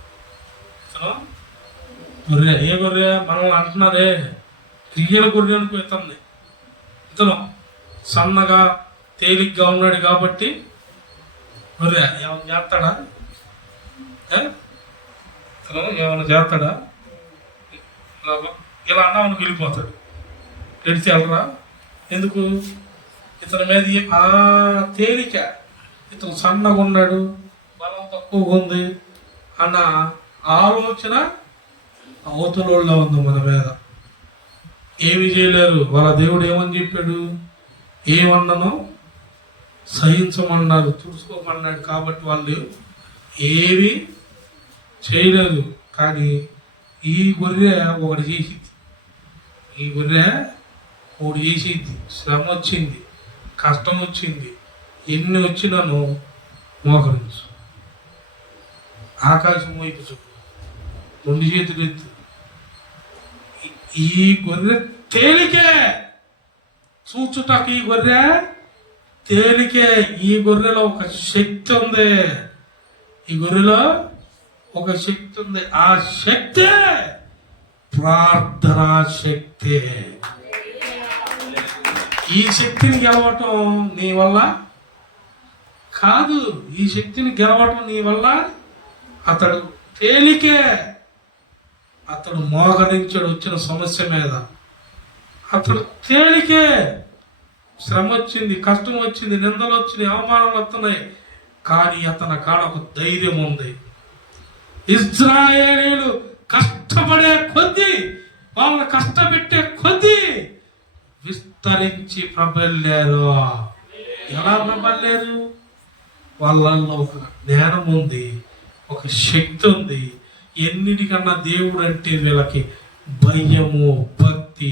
ఇతను గొర్రె. ఏ గొర్రె? మనల్ని అంటున్నారే రియల్ గొర్రె అనుకో. ఇతను సన్నగా తేలిగ్గా ఉన్నాడు కాబట్టి గొర్రె ఏమైనా చేస్తాడా? ఏమైనా చేస్తాడా? ఇలా అన్నామని వెళ్ళిపోతాడు. గడిచి వెళ్ళరా? ఎందుకు? ఇతని మీద తేలిక, ఇతను సన్నగా ఉన్నాడు, బలం తక్కువగా ఉంది అన్న ఆలోచన అవతలలో ఉంది మన మీద. ఏమి చేయలేరు. వాళ్ళ దేవుడు ఏమని చెప్పాడు? ఏమన్నానో సహించమన్నారు, చూసుకోమన్నాడు. కాబట్టి వాళ్ళు ఏమి చేయలేదు. కానీ ఈ గొర్రె ఒకటి చేసింది. ఈ గొర్రె ఒకటి చేసింది. శ్రమ వచ్చింది, కష్టం వచ్చింది, ఎన్ని వచ్చినాను మోకరించు, ఆకాశం వైపు చూపు, 2 చేతులు ఎత్తు. ఈ గొర్రె తేలికే చూచుటకు. ఈ గొర్రె తేలికే. ఈ గొర్రెలో ఒక శక్తి ఉంది. ఈ గొర్రెలో ఒక శక్తి ఉంది. ఆ శక్తే ప్రార్థనా శక్తి. ఈ శక్తిని గెలవటం నీ వల్ల కాదు. ఈ శక్తిని గెలవటం నీ వల్ల. అతడు తేలికే. అతడు మోకరించాడు వచ్చిన సమస్య మీద. అతడు తేలికే. శ్రమ వచ్చింది, కష్టం వచ్చింది, నిందలు వచ్చినాయి, అవమానాలు వస్తున్నాయి. కానీ అతని కాడ ఒక ధైర్యం ఉంది. ఇశ్రాయేలీయులు కష్టపడే కొద్దీ, వాళ్ళని కష్టపెట్టే కొద్దీ విస్తరించి ప్రబల్లారు. ఎలా ప్రబల్లారు? వాళ్ళల్లో ఒక జ్ఞానం ఉంది, ఒక శక్తి ఉంది. ఎన్నిటికన్నా దేవుడు అంటే వీళ్ళకి భయము, భక్తి,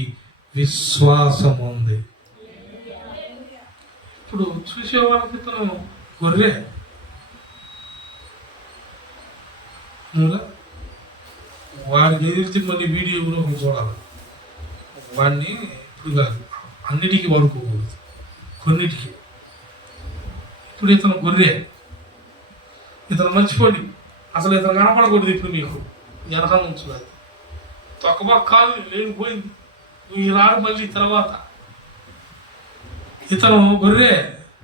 విశ్వాసం ఉంది. ఇప్పుడు చూసేవాళ్ళకి ఇతను గొర్రె, వాడిని ఎదిరితే మళ్ళీ వీడియోలో చూడాలి. వాడిని ఇప్పుడు కాదు, అన్నిటికీ వాడుకోకూడదు, కొన్నిటికి. ఇప్పుడు ఇతను గొర్రె, ఇతను మర్చిపోండి, అసలు ఇతను కనపడకూడదు. ఇప్పుడు మీకు వెనకాల నుంచి కాదు, తొక్కబాక కాదు, లేనిపోయింది. ఈ రాడు మళ్ళీ తర్వాత. ఇతను గొర్రె,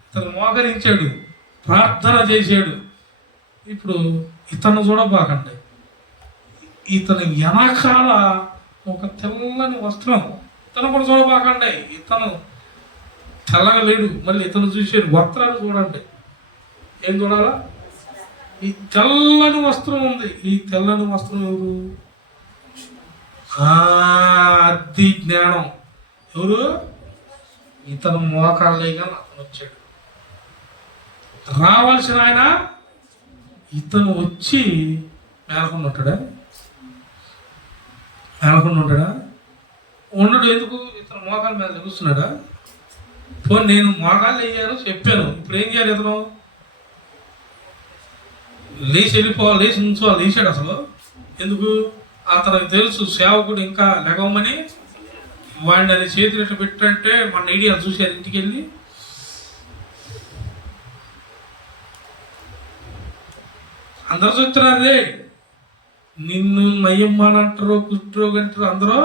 ఇతను మోకరించాడు, ప్రార్థన చేశాడు. ఇప్పుడు ఇతను చూడబాకండి, ఇతను వెనకాల ఒక తెల్లని వస్త్రం. ఇతను కూడా చూడబాకండి, ఇతను తెల్లగా లేడు. మళ్ళీ ఇతను చూసాడు, వస్త్రాన్ని చూడండి. ఏం చూడాలా? ఈ తెల్లని వస్త్రం ఉంది. ఈ తెల్లని వస్త్రం ఎవరు? అది జ్ఞానం. ఎవరు? ఇతను మోకాళ్ళేగా అతను వచ్చాడు. రావాల్సిన ఆయన ఇతను వచ్చి మేలకుండా ఉంటాడా? మేలకుండా ఉంటాడా? ఉండడు. ఎందుకు? ఇతను మోకాళ్ళ మీద చూస్తున్నాడా? పోనీ నేను మోకాళ్ళు వేయాను చెప్పాను, ఇప్పుడు ఏం చేయాలి? ఇతను లేచి వెళ్ళిపోవాలి, లేచి ఉంచోవాలి. లేచాడు అసలు. ఎందుకు? అతనికి తెలుసు సేవకుడు ఇంకా లెగవమని. వాడిని అది చేతులు ఎట్లా పెట్టంటే మన ఐడియా చూశారు. ఇంటికి వెళ్ళి అందరూ చూస్తున్నారు, రే నిన్ను నయ్యమ్మానంటారు, కుట్రోగి అంటారు అందరూ.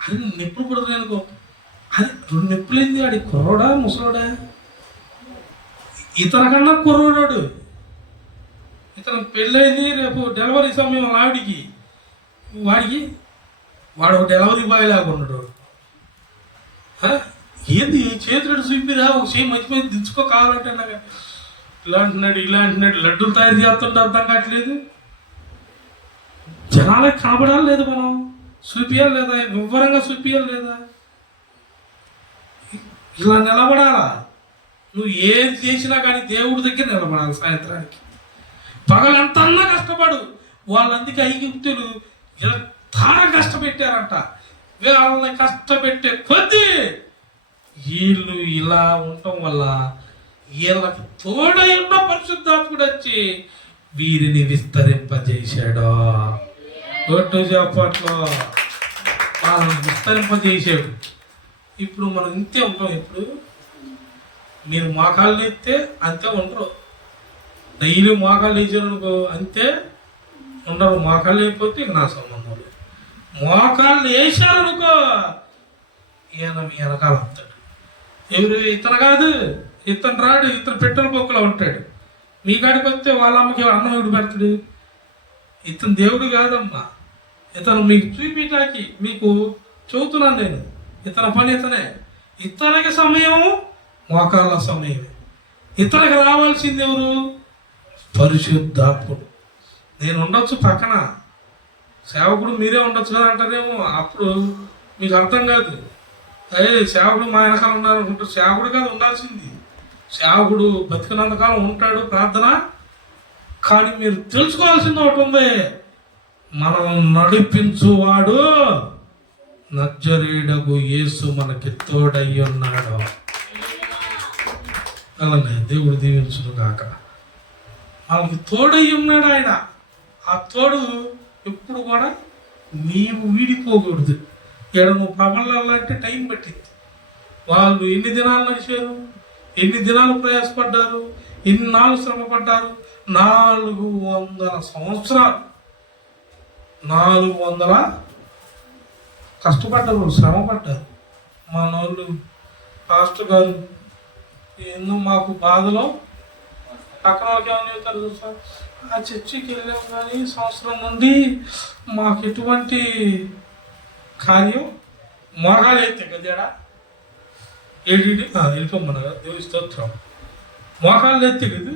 అది నొప్పులు పడుతుంది అనుకో. అది 2 నొప్పులేంది? ఆడి కుర్రోడా ముసలోడా? ఇతనికన్నా కుర్రోడాడు. ఇతను పెళ్ళైంది, రేపు డెలివరీ సమయం ఆవిడికి. వాడు ఒక డెలివరీ బాయ్ లాగా ఉన్నాడు. ఏంది చేతులు చూపిరా, ఒక చేయి మంచి దించుకో కావాలంటే నాకు ఇలా అంటున్నాడు. లడ్డూలు తయారు చేస్తుంటే అర్థం కావట్లేదు. జనాలకు కనబడాలి లేదు, మనం చూపియాలి లేదా, వివరంగా చూపియాలి లేదా, ఇలా నిలబడాలా. నువ్వు ఏది చేసినా కానీ దేవుడి దగ్గర నిలబడాలి. సాయంత్రానికి పగలంతా కష్టపడు. వాళ్ళందుకే ఐగుప్తులు ఇలా తార కష్టపెట్టారంట. వాళ్ళని కష్టపెట్టే కొద్దీ వీళ్ళు ఇలా ఉండటం వల్ల వీళ్ళకి తోడై ఉన్న పరిశుద్ధాత్ముడు వచ్చి వీరిని విస్తరింపజేశాడు. ఒట్టు చెప్పట్లో వాళ్ళని విస్తరింపజేశాడు. ఇప్పుడు మనం ఇంతే ఉంటాం. ఇప్పుడు మీరు మోకాళ్ళు ఎత్తే అంతే ఉండరు. డైలీ మోకాళ్ళు వేసారనుకో అంతే ఉండరు. మోకాళ్ళు అయిపోతే ఇక నా సంబంధం లేదు. మోకాళ్ళు వేసారనుకో ఈయన మీ వెనకాల వస్తాడు. ఎవరు? ఇతను కాదు, ఇతను రాడు, ఇతను పెట్టెల బొక్కలో ఉంటాడు. మీ కాడికి వస్తే వాళ్ళ అమ్మకి అన్నం ఎవడు పెడతాడు? ఇతను దేవుడు కాదమ్మా. ఇతను మీకు చూపించడానికి మీకు చెబుతున్నాను నేను. ఇతని పని ఇతనే. ఇతనికి సమయం మోకాళ్ళ సమయమే. ఇతనికి రావాల్సింది ఎవరు? పరిశుద్ధాత్ముడు. నేను ఉండొచ్చు పక్కన, సేవకుడు మీరే ఉండొచ్చు కదా అంటారేమో. అప్పుడు మీకు అర్థం కాదు. సేవకుడు మా వెనకాల ఉన్నారనుకుంటారు. సేవకుడు కాదు ఉండాల్సింది. సేవకుడు బతికినంతకాలం ఉంటాడు ప్రార్థన. కానీ మీరు తెలుసుకోవాల్సింది ఒకటి ఉంది, మనం నడిపించువాడు నజరేయుడగు యేసు మనకి తోడై ఉన్నాడు. అలానే దేవుడు దీవించును గాక. మనకి తోడై ఉన్నాడు ఆయన. ఆ తోడు ఎప్పుడు కూడా నీవు వీడిపోకూడదు. ఇక్కడ నువ్వు ప్రబలాలంటే టైం పట్టింది. వాళ్ళు ఎన్ని దినాలు నడిచారు, ఎన్ని దినాలు ప్రయాసపడ్డారు, ఎన్ని నాలుగు శ్రమ పడ్డారు. 400 సంవత్సరాలు 400 కష్టపడ్డారు, శ్రమ పడ్డారు. మనోళ్ళు పాస్టర్ గారు ఎన్నో మాకు బాధలో పక్కన వాళ్ళకి ఏమైనా చెప్తారు చూసా, ఆ చర్చికి వెళ్ళాము కానీ సంవత్సరం నుండి మాకు ఎటువంటి కార్యం మొరగాలు అయితే కదేడా వెళ్ళిపోమ్మన్నా దేవుడి స్తోత్రం. మోకాళ్ళు ఎత్తి కదా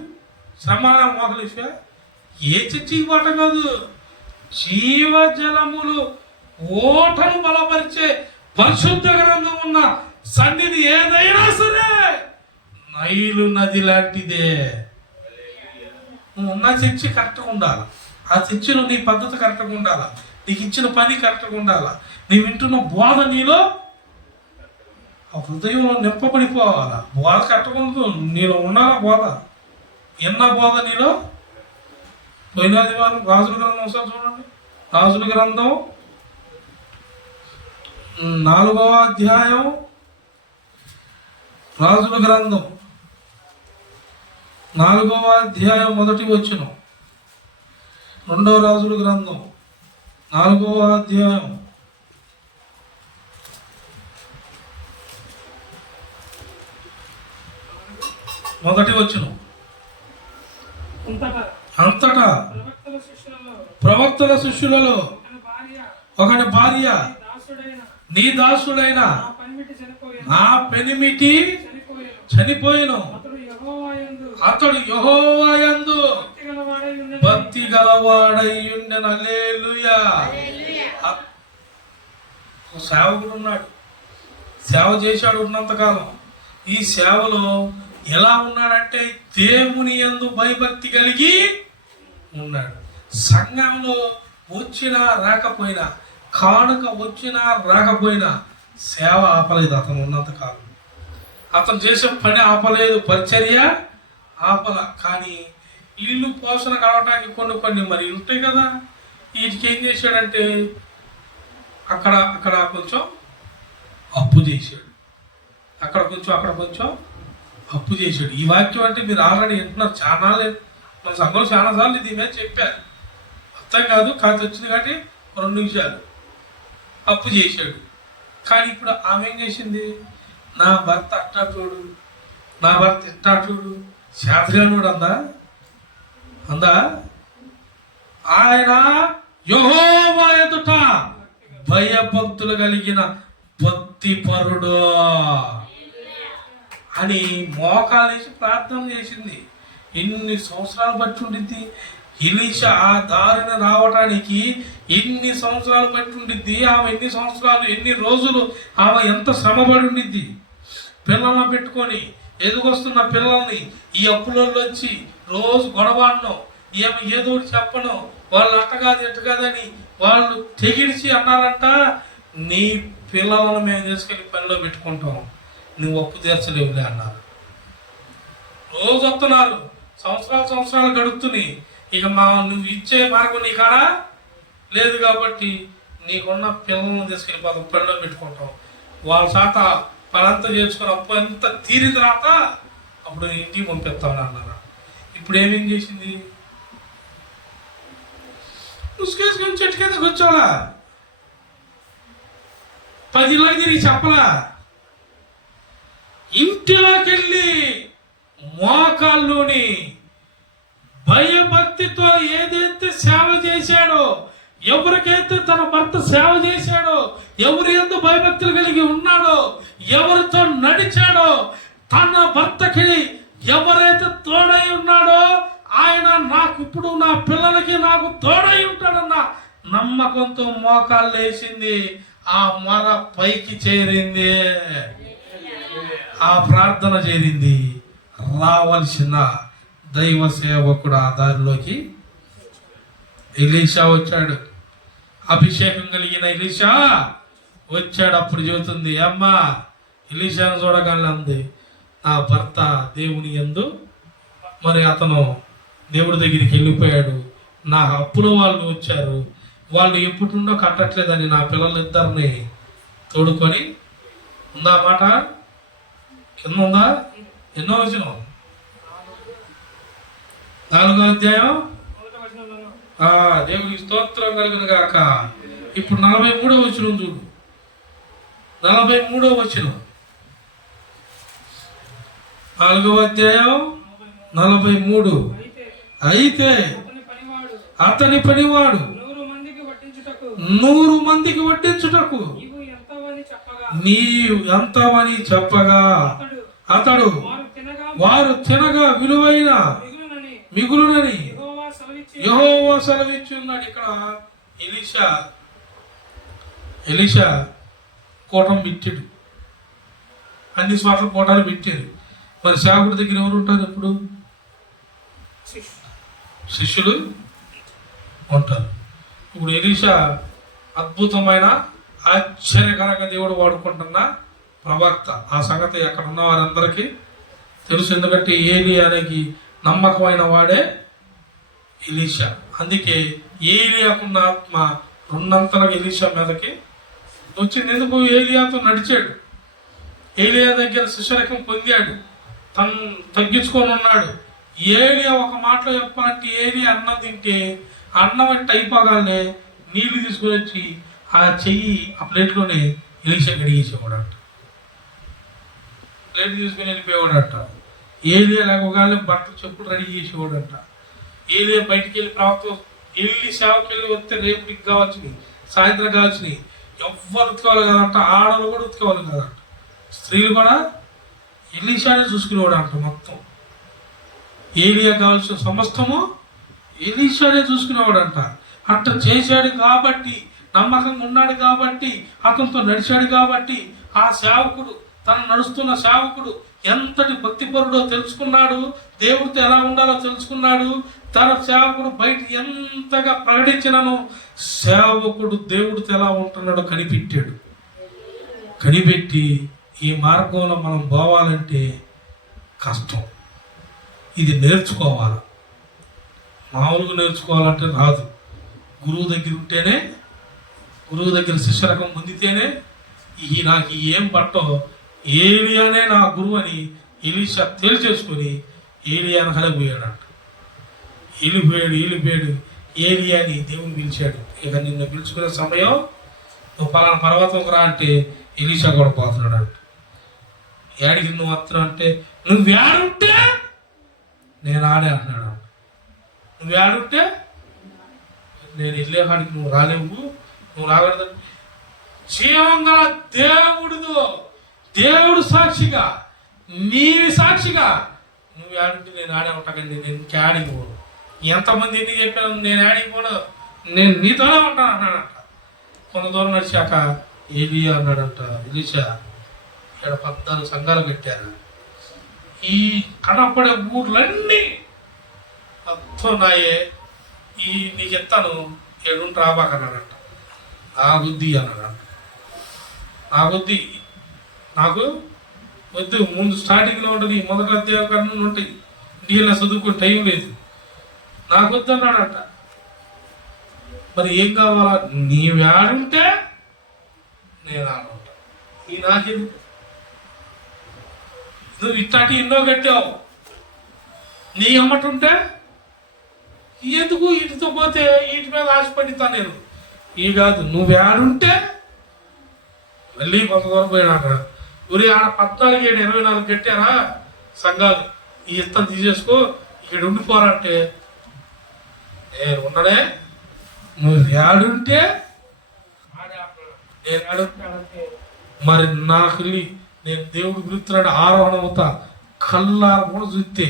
సమాన మోకాలు ఇష్టా. ఏ చర్చికి పాట కాదు, జీవజలములు ఓటను బలపరిచే పరిశుద్ధ గ్రంథం ఉన్న సన్నిధి ఏదైనా సరే నైలు నది లాంటిదే. నువ్వు ఉన్న చర్చి కరెక్ట్గా ఉండాలి. ఆ చర్చిలో నీ పద్ధతి కరెక్ట్గా ఉండాలా, నీకు ఇచ్చిన పని కరెక్ట్గా ఉండాలా, నీ వింటున్న బోధ నీలో ఆ హృదయంలో నింపబడిపోవాలా. బోధ కరెక్ట్గా నీలో ఉండాలా. బోధ ఎన్న బోధ నీలో. పోయిన ఆదివారం రాజుల గ్రంథం ఒకసారి చూడండి. రాజుల గ్రంథం 4వ అధ్యాయం. రాజుల గ్రంథం 4వ అధ్యాయం 1వ వచనం. 2వ రాజుల గ్రంథం 4వ అధ్యాయం 1వ వచనం. అంతటా ప్రవక్తల శిష్యులలో ఒకని భార్య నీ దాసుడైన నా పెనిమిటి చనిపోయిను, అతడు యెహోవా యందు భక్తి గలవాడై ఉండెను. హల్లెలూయా. సేవకుడు ఉన్నాడు, సేవ చేశాడు ఉన్నంతకాలం. ఈ సేవలో ఎలా ఉన్నాడంటే దేవుని యందు భయభక్తి కలిగి ఉన్నాడు. సంఘంలో వచ్చినా రాకపోయినా, కానుక వచ్చినా రాకపోయినా సేవ ఆపలేదు. అతను ఉన్నంతకాలం అతను చేసే పని ఆపలేదు, పరిచర్య ఆపల. కానీ ఇల్లు పోషణ కావడానికి కొన్ని మరి ఉంటాయి కదా, వీటికి ఏం చేశాడంటే అక్కడ కొంచెం అప్పు చేశాడు, అక్కడ కొంచెం అప్పు చేశాడు. ఈ వాక్యం అంటే మీరు ఆల్రెడీ వింటున్నారు. చాలా లేదు, మన సంఘంలో చాలాసార్లు ఇది మీద చెప్పారు. అర్థం కాదు, కాదు వచ్చింది కాబట్టి 2 నిమిషాలు. అప్పు చేశాడు. కానీ ఇప్పుడు ఆమె ఏం చేసింది, నా భర్త అట్టాటోడు, నా భర్త ఇట్టాటోడు, శాతగానుడు అందా. ఆయన యెహోవా ఎదుట భయభక్తులు కలిగిన భక్తిపరుడు అని మోకాలేసి ప్రార్థన చేసింది. ఎన్ని సంవత్సరాలు బట్టి ఉండిద్ది ఎలీషా ఆ దారిని రావటానికి, ఎన్ని సంవత్సరాలు బట్టి ఉండిద్ది ఆమె, ఎన్ని రోజులు ఆమె ఎంత శ్రమపడి ఉండిద్ది. పిల్లలను పెట్టుకొని ఎదుగొస్తున్న పిల్లల్ని ఈ అప్పులలో వచ్చి రోజు గొడవడడం, ఏమి ఏదో చెప్పను, వాళ్ళు అట్టకాదు ఎట్టకాదని వాళ్ళు తెగిడిచి అన్నారంట, నీ పిల్లలను మేము తీసుకెళ్ళి పనిలో పెట్టుకుంటాం, నువ్వు అప్పు తీర్చలేవులే అన్నారు. రోజు వస్తున్నారు, సంవత్సరాలు గడుపుతున్నాయి. ఇక నువ్వు ఇచ్చే మార్గం నీ కాడ లేదు కాబట్టి నీకున్న పిల్లలను తీసుకెళ్ళి పనిలో పెట్టుకుంటాం, వాళ్ళ శాత పనంతా చేసుకుని అప్పు ఎంత తీరిన తర్వాత అప్పుడు ఇంటికి పంపిస్తామని అన్నారు. ఇప్పుడు ఏమేం చేసింది, ఉసుకేసుకొని చెట్టు కిందకి వచ్చాడా, 10 ఇళ్ళకి తిరిగి చెప్పలా, ఇంటిలోకి వెళ్ళి మోకాల్లోని భయభక్తితో ఏదైతే సేవ చేశాడో, ఎవరికైతే తన భర్త సేవ చేశాడో, ఎవరి యందు భయభక్తులు కలిగి ఉన్నాడో, ఎవరితో నడిచాడో, తన భర్తకి ఎవరైతే తోడై ఉన్నాడో ఆయన నాకు ఇప్పుడు నా పిల్లలకి నాకు తోడై ఉంటాడన్న నమ్మకంతో మోకాళ్ళు వేసింది. ఆ మొర పైకి చేరింది, ఆ ప్రార్థన చేరింది. రావాల్సిన దైవ సేవకుడు ఆ దారిలోకి ఎలీషా వచ్చాడు. అభిషేకం కలిగిన ఎలీషా వచ్చాడు. అప్పుడు చెబుతుంది, అమ్మా ఎలీషాను చూడగానే అంది, నా భర్త దేవుని యందు మరి అతను దేవుడి దగ్గరికి వెళ్ళిపోయాడు. నా అప్పుల వాళ్ళు వచ్చారు, వాళ్ళు ఎప్పుడుండో కట్టట్లేదని నా పిల్లలిద్దరిని తోడుకొని ఉందా మాట కింద ఉందా? ఎన్నో వచనం? 4వ అధ్యాయం. దేవునికి స్తోత్రం కలుగును గాక. ఇప్పుడు 43వ వచనం చూడు. 43వ వచనం, 4వ అధ్యాయం 43. అయితే అతని పనివాడు 100 మందికి వడ్డించుటకు నీవు ఎంతవని చెప్పగా అతడు వారు తినగా విలువైన మిగులునని యెహోవా సెలవిచ్చున్నాడు. ఇక్కడ ఎలీషా కోటం పెట్టాడు, అన్ని చోట్ల కోటాలు పెట్టాడు. మరి సేవకుడి దగ్గర ఎవరు ఉంటారు? ఎప్పుడు శిష్యులు ఉంటారు. ఇప్పుడు ఎలీషా అద్భుతమైన ఆశ్చర్యకరంగా దేవుడు వాడుకుంటున్న ప్రవక్త. ఆ సంగతి అక్కడ ఉన్న వారందరికీ తెలుసు, ఎందుకంటే ఏలియాకి నమ్మకమైన వాడే ఎలీషా. అందుకే ఏలియాకున్న ఆత్మ 2 అంతలుగా ఎలీషా మీదకి వచ్చింది. ఎందుకు? ఏలియాతో నడిచాడు, ఏలియా దగ్గర శిష్యరకం పొందాడు, తను తగ్గించుకొని ఉన్నాడు. ఏలియా ఒక మాటలో చెప్పాలంటే, ఏలియా అన్నం తింటే అన్నం అంటే అయిపోగానే నీళ్లు తీసుకొని వచ్చి ఆ చెయ్యి ఆ ప్లేట్లోనే ఎలీషా కడిగేసేవాడట, ప్లేట్ తీసుకొని వెళ్ళిపోయేవాడట. ఏలియా లేకపోగానే బట్టలు చెప్పులు రెడీ చేసేవాడట. ఏలియా బయటికి వెళ్ళి ప్రవక్త వెళ్ళి సేవకి వెళ్ళి వస్తే రేపుకి కావాల్సినవి, సాయంత్రం కావాల్సినవి ఎవ్వరు ఉతుకోవాలి కదంట, ఆడలు కూడా ఉతుకోవాలి కదంట, స్త్రీలు కూడా ఎలీషానే చూసుకునేవాడు అంట. మొత్తం ఏలియా కావాల్సిన సమస్తము ఎలీషానే చూసుకునేవాడు అంట. అట్లా చేశాడు కాబట్టి, నమ్మకంగా ఉన్నాడు కాబట్టి, అతనితో నడిచాడు కాబట్టి, ఆ సేవకుడు తను నడుస్తున్న సేవకుడు ఎంతటి భక్తిపరుడో తెలుసుకున్నాడు, దేవుడితో ఎలా ఉండాలో తెలుసుకున్నాడు. తన సేవకుడు బయట ఎంతగా ప్రకటించినను సేవకుడు దేవుడితో ఎలా ఉంటున్నాడో కనిపెట్టాడు. కనిపెట్టి ఈ మార్గంలో మనం పోవాలంటే కష్టం, ఇది నేర్చుకోవాలి. మామూలుగా నేర్చుకోవాలంటే రాదు. గురువు దగ్గర ఉంటేనే, గురువు దగ్గర శిష్యరకం పొందితేనే నాకు ఏం పట్టో ఏలియానే నా గురువు అని ఎలీషా తేల్చేసుకొని ఏలియాను కలిగిపోయాడంట. వెళ్ళిపోయాడు. ఏలియాని దేవుని పిలిచాడు. ఇక నిన్ను పిలుచుకునే సమయం, నువ్వు పలానా పర్వతంకు రా అంటే ఎలీషా కూడా పోతున్నాడు అంట. ఏడికి నువ్వు వస్తున్నావు అంటే, నువ్వు ఏడుంటే నేను ఆడే అంటున్నాడు అంట. నువ్వు ఏడుంటే నేను వెళ్ళే కాడికి నువ్వు రాలేవు, నువ్వు రాకూడదు. జీవంగా దేవుడు సాక్షిగా, నీ సాక్షిగా నువ్వు ఆడుంటే నేను ఆడే ఉంటాకండి, నేను ఇంకేడికి పోను. ఎంతమంది ఎందుకు చెప్పాను, నేను ఆడికి పోను, నేను నీతోనే ఉంటాను అన్నాడంట. కొంత దూరం నడిచాక ఏలియా అన్నాడంట, ఎలీషా ఇక్కడ 14 సంఘాలు కట్టారు, ఈ కనపడే ఊర్లన్నీ మొత్తం నాయే, నీకు ఎత్తాను, ఏడుంటి రాబాకన్నాడంట. ఆ బుద్ధి అన్నాడంట. ఆ బుద్ధి నాకు వద్దు, ముందు స్టార్టింగ్లో ఉంటుంది, మొదటి అధ్యాయం ఉంటాయి, నీళ్ళ చదువుకునే టైం లేదు, నాకు వద్దు అన్నాడంట. మరి ఏం కావాలా, నీ వేడుంటే నేను ఆడుంటా, ఈ నాకెందుకు, నువ్వు ఇట్లాంటి ఎన్నో కట్టావు, నీ అమ్మటుంటే ఎందుకు, వీటితో పోతే వీటి మీద ఆశపడితా నేను, ఈ కాదు, నువ్వు ఏడుంటే మళ్ళీ కొంత దూరం పోయాడు. అక్కడ ఊరి ఆడ 14, 7, 24 కట్టారా సంఘాలు, ఈ ఇస్తం తీసేసుకో, ఇక్కడ ఉండిపోరంటే నేను ఉండనే, నువ్వు ఏడుంటే నేను ఏడుంటే మరి నాకు నేను దేవుడు గుర్తున్నాడు ఆరోహణ అవుతా, కళ్ళార కూడా చూస్తే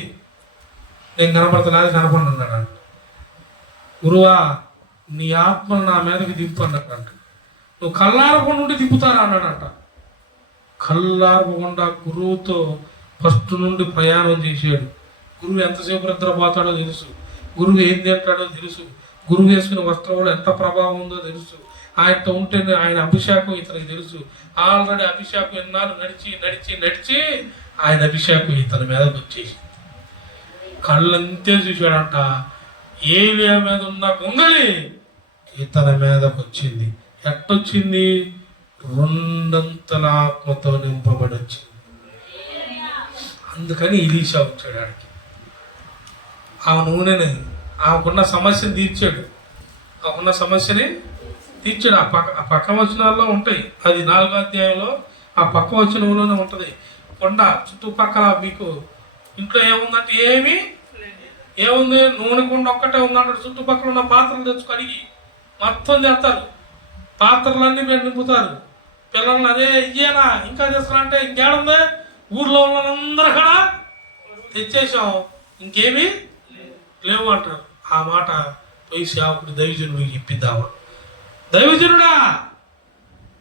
నేను కనపడుతున్నా, అది కనపడినాడు అంట. గురువా నీ ఆత్మను నా మీదకి దింపు అన్నట్టు. నువ్వు కళ్ళారకుండా ఉండి దింపుతారా అన్నాడంట. కళ్ళారకుండా గురువుతో ఫస్ట్ నుండి ప్రయాణం చేశాడు. గురువు ఎంతసేపు నిద్రపోతాడో తెలుసు, గురువు ఏం తింటాడో తెలుసు, గురువు వేసుకునే వస్త్రంలో ఎంత ప్రభావం ఉందో తెలుసు, ఆయనతో ఉంటేనే ఆయన అభిషేకం ఇతనికి తెలుసు. ఆల్రెడీ అభిషేకం ఎన్నాళ్ళు నడిచి నడిచి నడిచి ఆయన అభిషేకం ఇతని మీదకి వచ్చేసి కళ్ళంతే చూశాడంట. ఏలియా మీద ఉన్న గొంగళి ఇతని మీదకి వచ్చింది. ఎట్టొచ్చింది? రెండంతల ఆత్మతో నింపబడి వచ్చింది. అందుకని ఎలీషా వచ్చాడు ఆడికి. ఆ నూనెని ఆమెకున్న సమస్యను తీర్చాడు. ఆమెకున్న సమస్యని తీర్చాడు. ఆ పక్క వచనాల్లో ఉంటాయి. అది 4వ అధ్యాయంలో ఆ పక్క వచనంలోనే ఉంటుంది. కొండ చుట్టుపక్కల మీకు ఇంట్లో ఏముందంటే ఏముంది, నూనె కొండ ఒక్కటే ఉందన్నాడు. చుట్టుపక్కల ఉన్న పాత్రలు తెచ్చి కడిగి మొత్తం చేస్తారు. పాత్రలన్నీ మీరు నింపుతారు. పిల్లల్ని అదే ఇయ్యేనా ఇంకా తెస్తానంటే ఇంకేడుంది, ఊర్లో ఉన్నందరూ కూడా తెచ్చేసాం, ఇంకేమీ లేవు అంటారు. ఆ మాట పోయి సేవకుడు దైవజనుడికి చెప్పిద్దామా, దైవజనుడా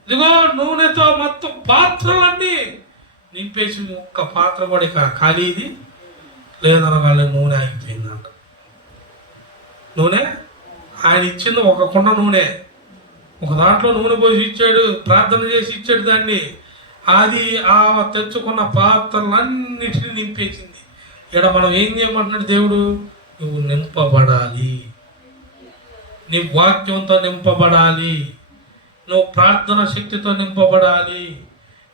ఇదిగో నూనెతో మొత్తం పాత్రలన్నీ నింపేసి ఒక్క పాత్ర పడి ఖాళీది లేదనగానే నూనె ఆగిపోయిందంట. నూనె ఆయన ఇచ్చింది ఒక కుండ నూనె, ఒక దాంట్లో నూనె పోసి ఇచ్చాడు, ప్రార్థన చేసి ఇచ్చాడు దాన్ని. అది ఆ తెచ్చుకున్న పాత్రలన్నిటిని నింపేసింది. ఇక్కడ మనం ఏం చేయమంటున్నాడు దేవుడు? నువ్వు నింపబడాలి, నీ వాక్యంతో నింపబడాలి, నువ్వు ప్రార్థన శక్తితో నింపబడాలి,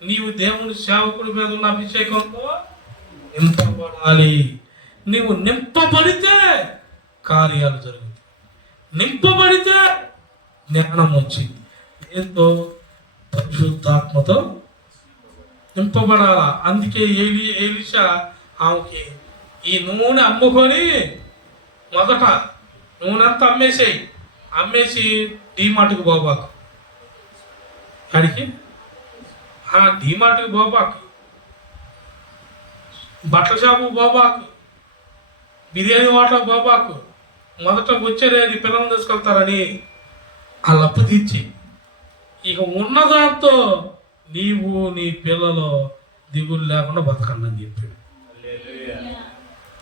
నీవు దేవుని సేవకుడి మీద ఉన్న అభిషేకంతో నింపబడాలి. నీవు నింపబడితే కార్యాలు జరుగుతాయి, నింపబడితే జ్ఞానం వచ్చింది. ఎంతో పరిశుద్ధాత్మతో నింపబడాలా. అందుకే ఎలీషా ఆమెకి ఈ నూనె అమ్ముకొని మొదట నూనె అంతా అమ్మేసి డీమార్ట్కి పోబాకు, అడిగి డీమార్ట్కి పోబాకు, బట్టల షాపు పోబాకు, బిర్యానీ హోటల్ పోబాకు. మొదట వచ్చారే నీ పిల్లల్ని తీసుకెళ్తారని ఆ లప్పు తీర్చి ఇక ఉన్నదాంతో నీవు నీ పిల్లలు దిగులు లేకుండా బతకండి అని చెప్పాడు.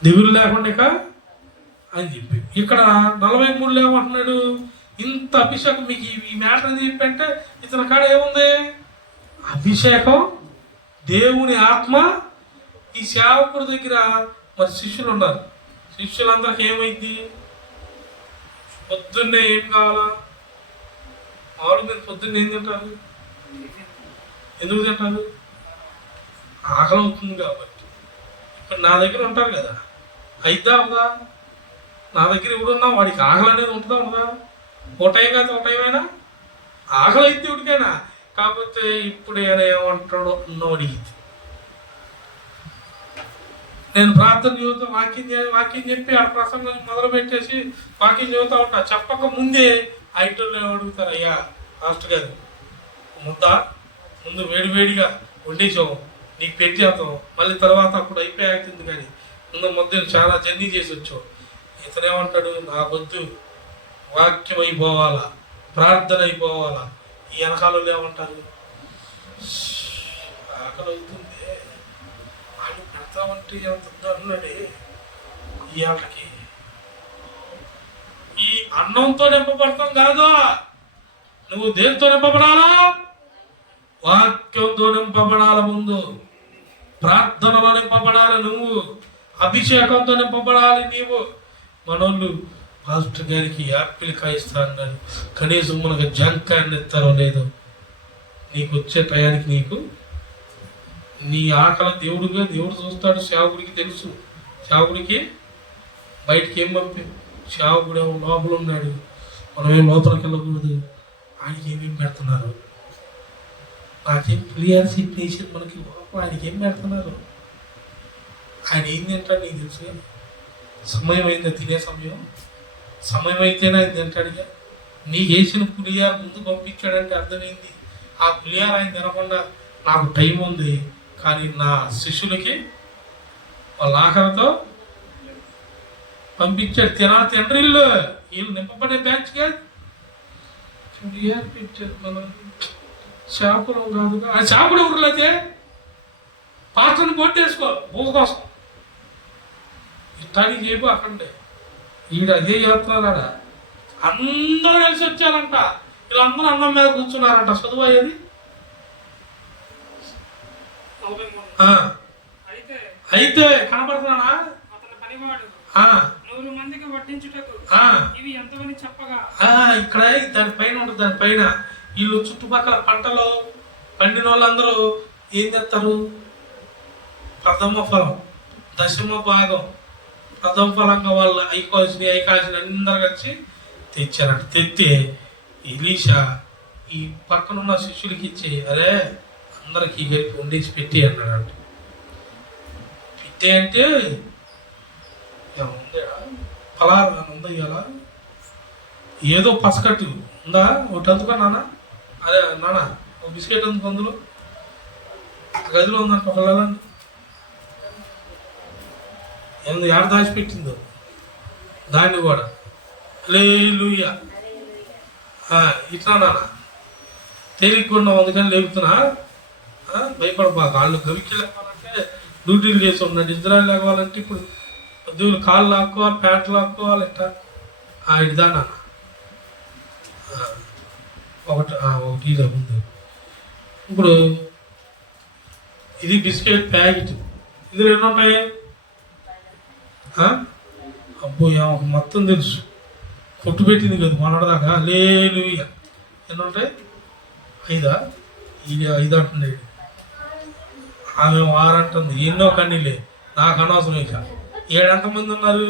దిగులు లేకుండా ఇక అని చెప్పి ఇక్కడ 43 ఏమంటున్నాడు? ఇంత అభిషేకం మీకు ఈ మ్యాటర్ అని చెప్పంటే ఇతని కాడ ఏముంది? అభిషేకం, దేవుని ఆత్మ. ఈ సేవకుడి దగ్గర మరి శిష్యులు ఉన్నారు. శిష్యులందరికీ ఏమైంది? పొద్దున్నే ఏం కావాలా? మామూలు మీరు పొద్దున్న ఏం తింటారు? ఎందుకు తింటారు? ఆకలి అవుతుంది కాబట్టి. ఇప్పుడు నా దగ్గర ఉంటారు కదా, అయిద్దా ఉందా? నా దగ్గర ఎవడున్నా వాడికి ఆకలి అనేది ఉంటుందా ఉండదా? ఒకటై కాదు ఒకటైనా ఆకలి అయితే ఉడికైనా. కాకపోతే ఇప్పుడు ఆయన ఏమంటాడు అన్నవాడికి నేను ప్రార్థన చదువుతా, వాక్యం చెప్పి ఆ ప్రసంగం మొదలు పెట్టేసి వాక్యం చదువుతా ఉంటా. చెప్పక ముందే ఐటోళ్ళు అడుగుతారు, అయ్యా మాస్టర్ గారు ముందు వేడివేడిగా వండేసాం, నీకు పెట్టేస్తాం, మళ్ళీ తర్వాత అప్పుడు అయిపోయాతుంది. కానీ ముందు మధ్య చాలా జర్నీ చేసి వచ్చావు. ఇతనేమంటాడు, నాకొద్దు, వాక్యం అయిపోవాలా, ప్రార్థన అయిపోవాలా. ఈ వెనకాల ఏమంటారు, ఆకలి అవుతుంది వాళ్ళు పెడతామంటే ఎంత అన్నాడే. ఇవాళకి ఈ అన్నంతో నింపబడతాం కాదు, నువ్వు దేనితో నింపబడాలా? వాక్యంతో నింపబడాల. ముందు ప్రార్థనలో నింపబడాలి, నువ్వు అభిషేకంతో నింపబడాలి. నీవు మనోళ్ళు పాస్టర్ గారికి యాపిల్ కాయిస్తా అన్నారు, కనీసం మనకు జంకాన్ని ఇస్తారో లేదో. నీకు వచ్చే టయానికి నీకు నీ ఆకలి దేవుడు చూస్తాడు. సేవకుడికి తెలుసు, సేవకుడికి బయటికి ఏం పంపి, సేవకుడు లోపల ఉన్నాడు, మనమేం లోపలికి వెళ్ళకూడదు. ఆయనకి ఏమేమి పెడుతున్నారు? నాకేం క్లియర్ సిగ్నేచర్ మనకి ఆయనకి ఏం పెడుతున్నారు? ఆయన ఏం తింటాడు నీకు తెలుసు? సమయం అయిందా? తినే సమయం అయితేనే ఆయన తింటాడుగా. నీకు వేసిన పులిహార ముందు పంపించాడంటే అర్థమైంది. ఆ పులిహార ఆయన తినకుండా నాకు టైం ఉంది, కానీ నా శిష్యులకి వాళ్ళ ఆఖరితో పంపించాడు. తినరిల్లు వీళ్ళు నింపబడే బ్యాచ్ కాదు. పులిహార పెట్టారు మనం. చేపలు కాదుగా, ఆ చేపలు ఊర్లైతే పాత్రను కొట్టేసుకో బూజ కోసం. ఇట్టానికి చెప్పు అక్కడే ఈడ అదే చేస్తున్నారా? అందరూ కలిసి వచ్చారంట. వీళ్ళందరూ అన్నం మీద కూర్చున్నారంట. చదువు అయ్యేది అయితే కనపడుతున్నానా? ఇక్కడ దానిపైన ఉంటుంది. దానిపైన వీళ్ళు చుట్టుపక్కల పంటలో పండిన వాళ్ళందరూ ఏం చేస్తారు? ప్రథమ ఫలం, దశమ భాగం, ప్రథమ ఫలంగా వాళ్ళు ఐకాల్సిన అందరు కలిసి తెచ్చారంట. తెత్తే ఎలీషా ఈ పక్కనున్న శిష్యులకి ఇచ్చి, అరే అందరికి కలిపి వండేసి పెట్టి అన్నాడంట. పెట్టే అంటే ఉందా పలారు ఉందా? ఇవాళ ఏదో పసకట్టు ఉందా? ఒకటి అందుకో నాన్న, అదే నాన్న ఒక బిస్కెట్ అందుకు, అందులో గదిలో ఉందంట. ఒకళ్ళండి ఏడ దాచిపెట్టిందో దాన్ని కూడా. హల్లెలూయా. ఇట్లా నాన్న తేలిగ్గున్నాం అందుకని లేపుతున్నా, భయపడబాక. వాళ్ళు గవికి లేవాలంటే డ్యూటీలు చేసి ఉన్నాడు. ఇద్దరాలు లేవాలంటే ఇప్పుడు దేవులు కాళ్ళు లాక్కోవాలి, ప్యాంట్లు లాక్కోవాలి. ఇట్లా ఇదిదా నాన్న ఒకటి ఇదా ముందు. ఇప్పుడు ఇది బిస్కెట్ ప్యాకెట్, ఇది ఎన్ని ఉంటాయి? అబ్బో మొత్తం తెలుసు, కొట్టు పెట్టింది కదా మొన్నటిదాకా. లేదు ఎన్ని ఉంటాయి? 5 ఇది 5 అంటుంది. ఆమె 6 అంటుంది. ఎన్నో కన్నీలే, నాకు అనవసరం. ఇక 7 ఎంతమంది ఉన్నారు?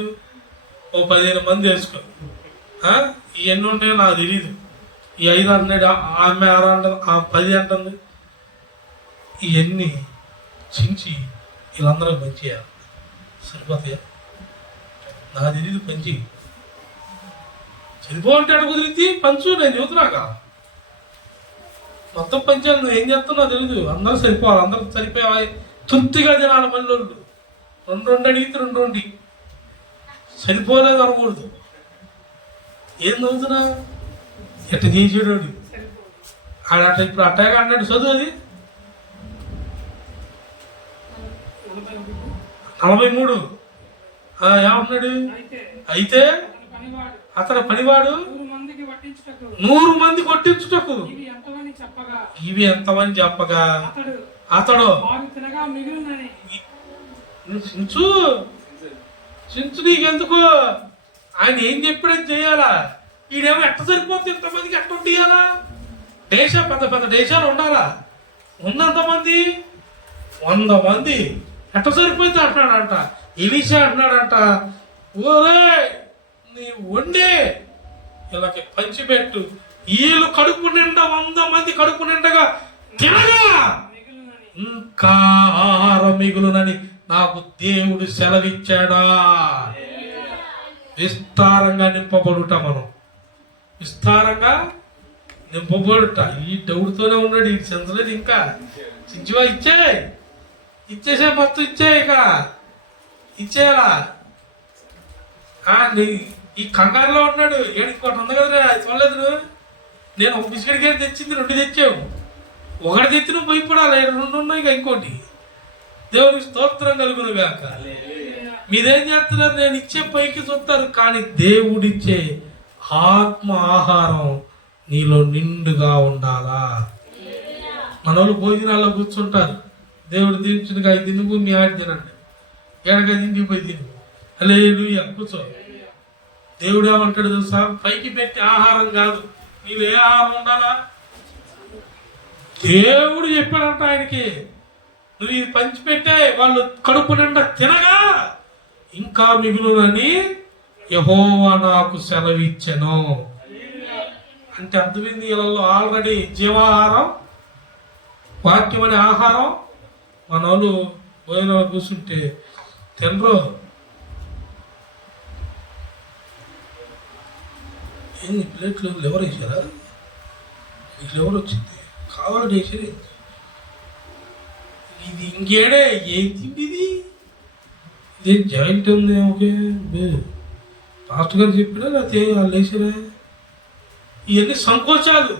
ఓ 15 మంది వేసుకో. ఈ ఎన్ని ఉంటాయో నాకు తెలీదు. ఈ 5 అంటున్నాడు, ఆమె 6 అంటుంది, 10 అంటుంది. ఇవన్నీ చించి వీళ్ళందరూ పంచేయాలి. సరిపోతాయా? నాకు తెలీదు. పంచి చనిపోంటే అటు కుదిరిద్ది. పంచు, నేను చెబుతున్నాక మొత్తం పంచాలి. నువ్వు ఏం చేస్తున్నావు తెలీదు. అందరూ సరిపోవాలి. అందరూ సరిపోయి తృప్తిగా తినాలి. మళ్ళీ 2 అడిగితే 2 సరిపోలేదు అనకూడదు. ఏం చదువుతున్నా? ఎట్ట చేసాడు ఆడ అట్ట. ఇప్పుడు అట్టాగా అన్నాడు. చదువు అది 43. ఏమన్నాడు? అయితే అతని పనివాడు 100 మంది కొట్టించుటకు ఇవి ఎంతమని చెప్పగా అతడు చించు నీకెందుకు? ఆయన ఏం చెప్పాడని చేయాలా? ఈడేమో ఎట్ట సరిపోతే ఇంతమందికి ఎట్ట ఉండియాలా? పెద్ద పెద్ద దేశాలు ఉండాలా? ఉన్నంతమంది 100 మంది ఎట్ట సరిపోతే అంటున్నాడంట. ఎలీషా అంటున్నాడంట, ఓరే నీ వండే వీళ్ళకి పంచిపెట్టు. వీళ్ళు కడుపు నిండా 100 మంది కడుపు నిండగా తినగా ఇంకా ఆహారం మిగులునని నాకు దేవుడు సెలవిచ్చాడా? విస్తారంగా నింపబడుట. మనం విస్తారంగా నింపబడుట. ఈ డౌడ్తోనే ఉన్నాడు. ఈ చెందలేదు ఇంకా. చించువా ఇచ్చేసే మొత్తం ఇక ఇచ్చేయాలా? ఈ కంగారులో ఉన్నాడు. ఇంకోటి ఉంది కదా, చూడలేదు నువ్వు? నేను ఒక బిస్కెట్ గేట్ తెచ్చింది, 2 తెచ్చావు. 1 తెచ్చి నువ్వు భయపడాలి. 2 ఉన్నాయి. ఇంకోటి. దేవునికి స్తోత్రం కలుగును గాక. మీరేం చేస్తున్నారు? నేను ఇచ్చే పైకి చూస్తారు, కానీ దేవుడిచ్చే ఆత్మ ఆహారం నీలో నిండుగా ఉండాలా. మన వాళ్ళు భోజనాల్లో కూర్చుంటారు. దేవుడు దీవించుగా తినుగు, మీ ఆడి తినండి, ఏడగా తిండి పోయి తిను. హల్లెలూయా. కూర్చో. దేవుడు ఏమంటాడు తెలుసా? పైకి పెట్టి ఆహారం కాదు, నీళ్ళు ఏ ఆహారం ఉండాలా? దేవుడు చెప్పాడంట ఆయనకి, నువ్వు ఇది పంచిపెట్టే వాళ్ళు కడుపు నిండా తినగా ఇంకా మిగులునని యెహోవా నాకు సెలవిచ్చెను. అంటే అర్థమైంది. వీళ్ళలో ఆల్రెడీ జీవాహారం, వాక్యం అనే ఆహారం. మన వాళ్ళు భోజనాలు కూర్చుంటే తినరు. ఏంది ప్లేట్లు లివర్ వేసారా? లివర్ వచ్చింది కావాలని వేసారు. ఇది ఇంకేడే ఏం తిండి ఇది జాయింట్ ఉంది. ఓకే పాస్టర్ గారు చెప్పినా లేకపోతే వాళ్ళు వేసారా? ఇవన్నీ సంకోచాలు.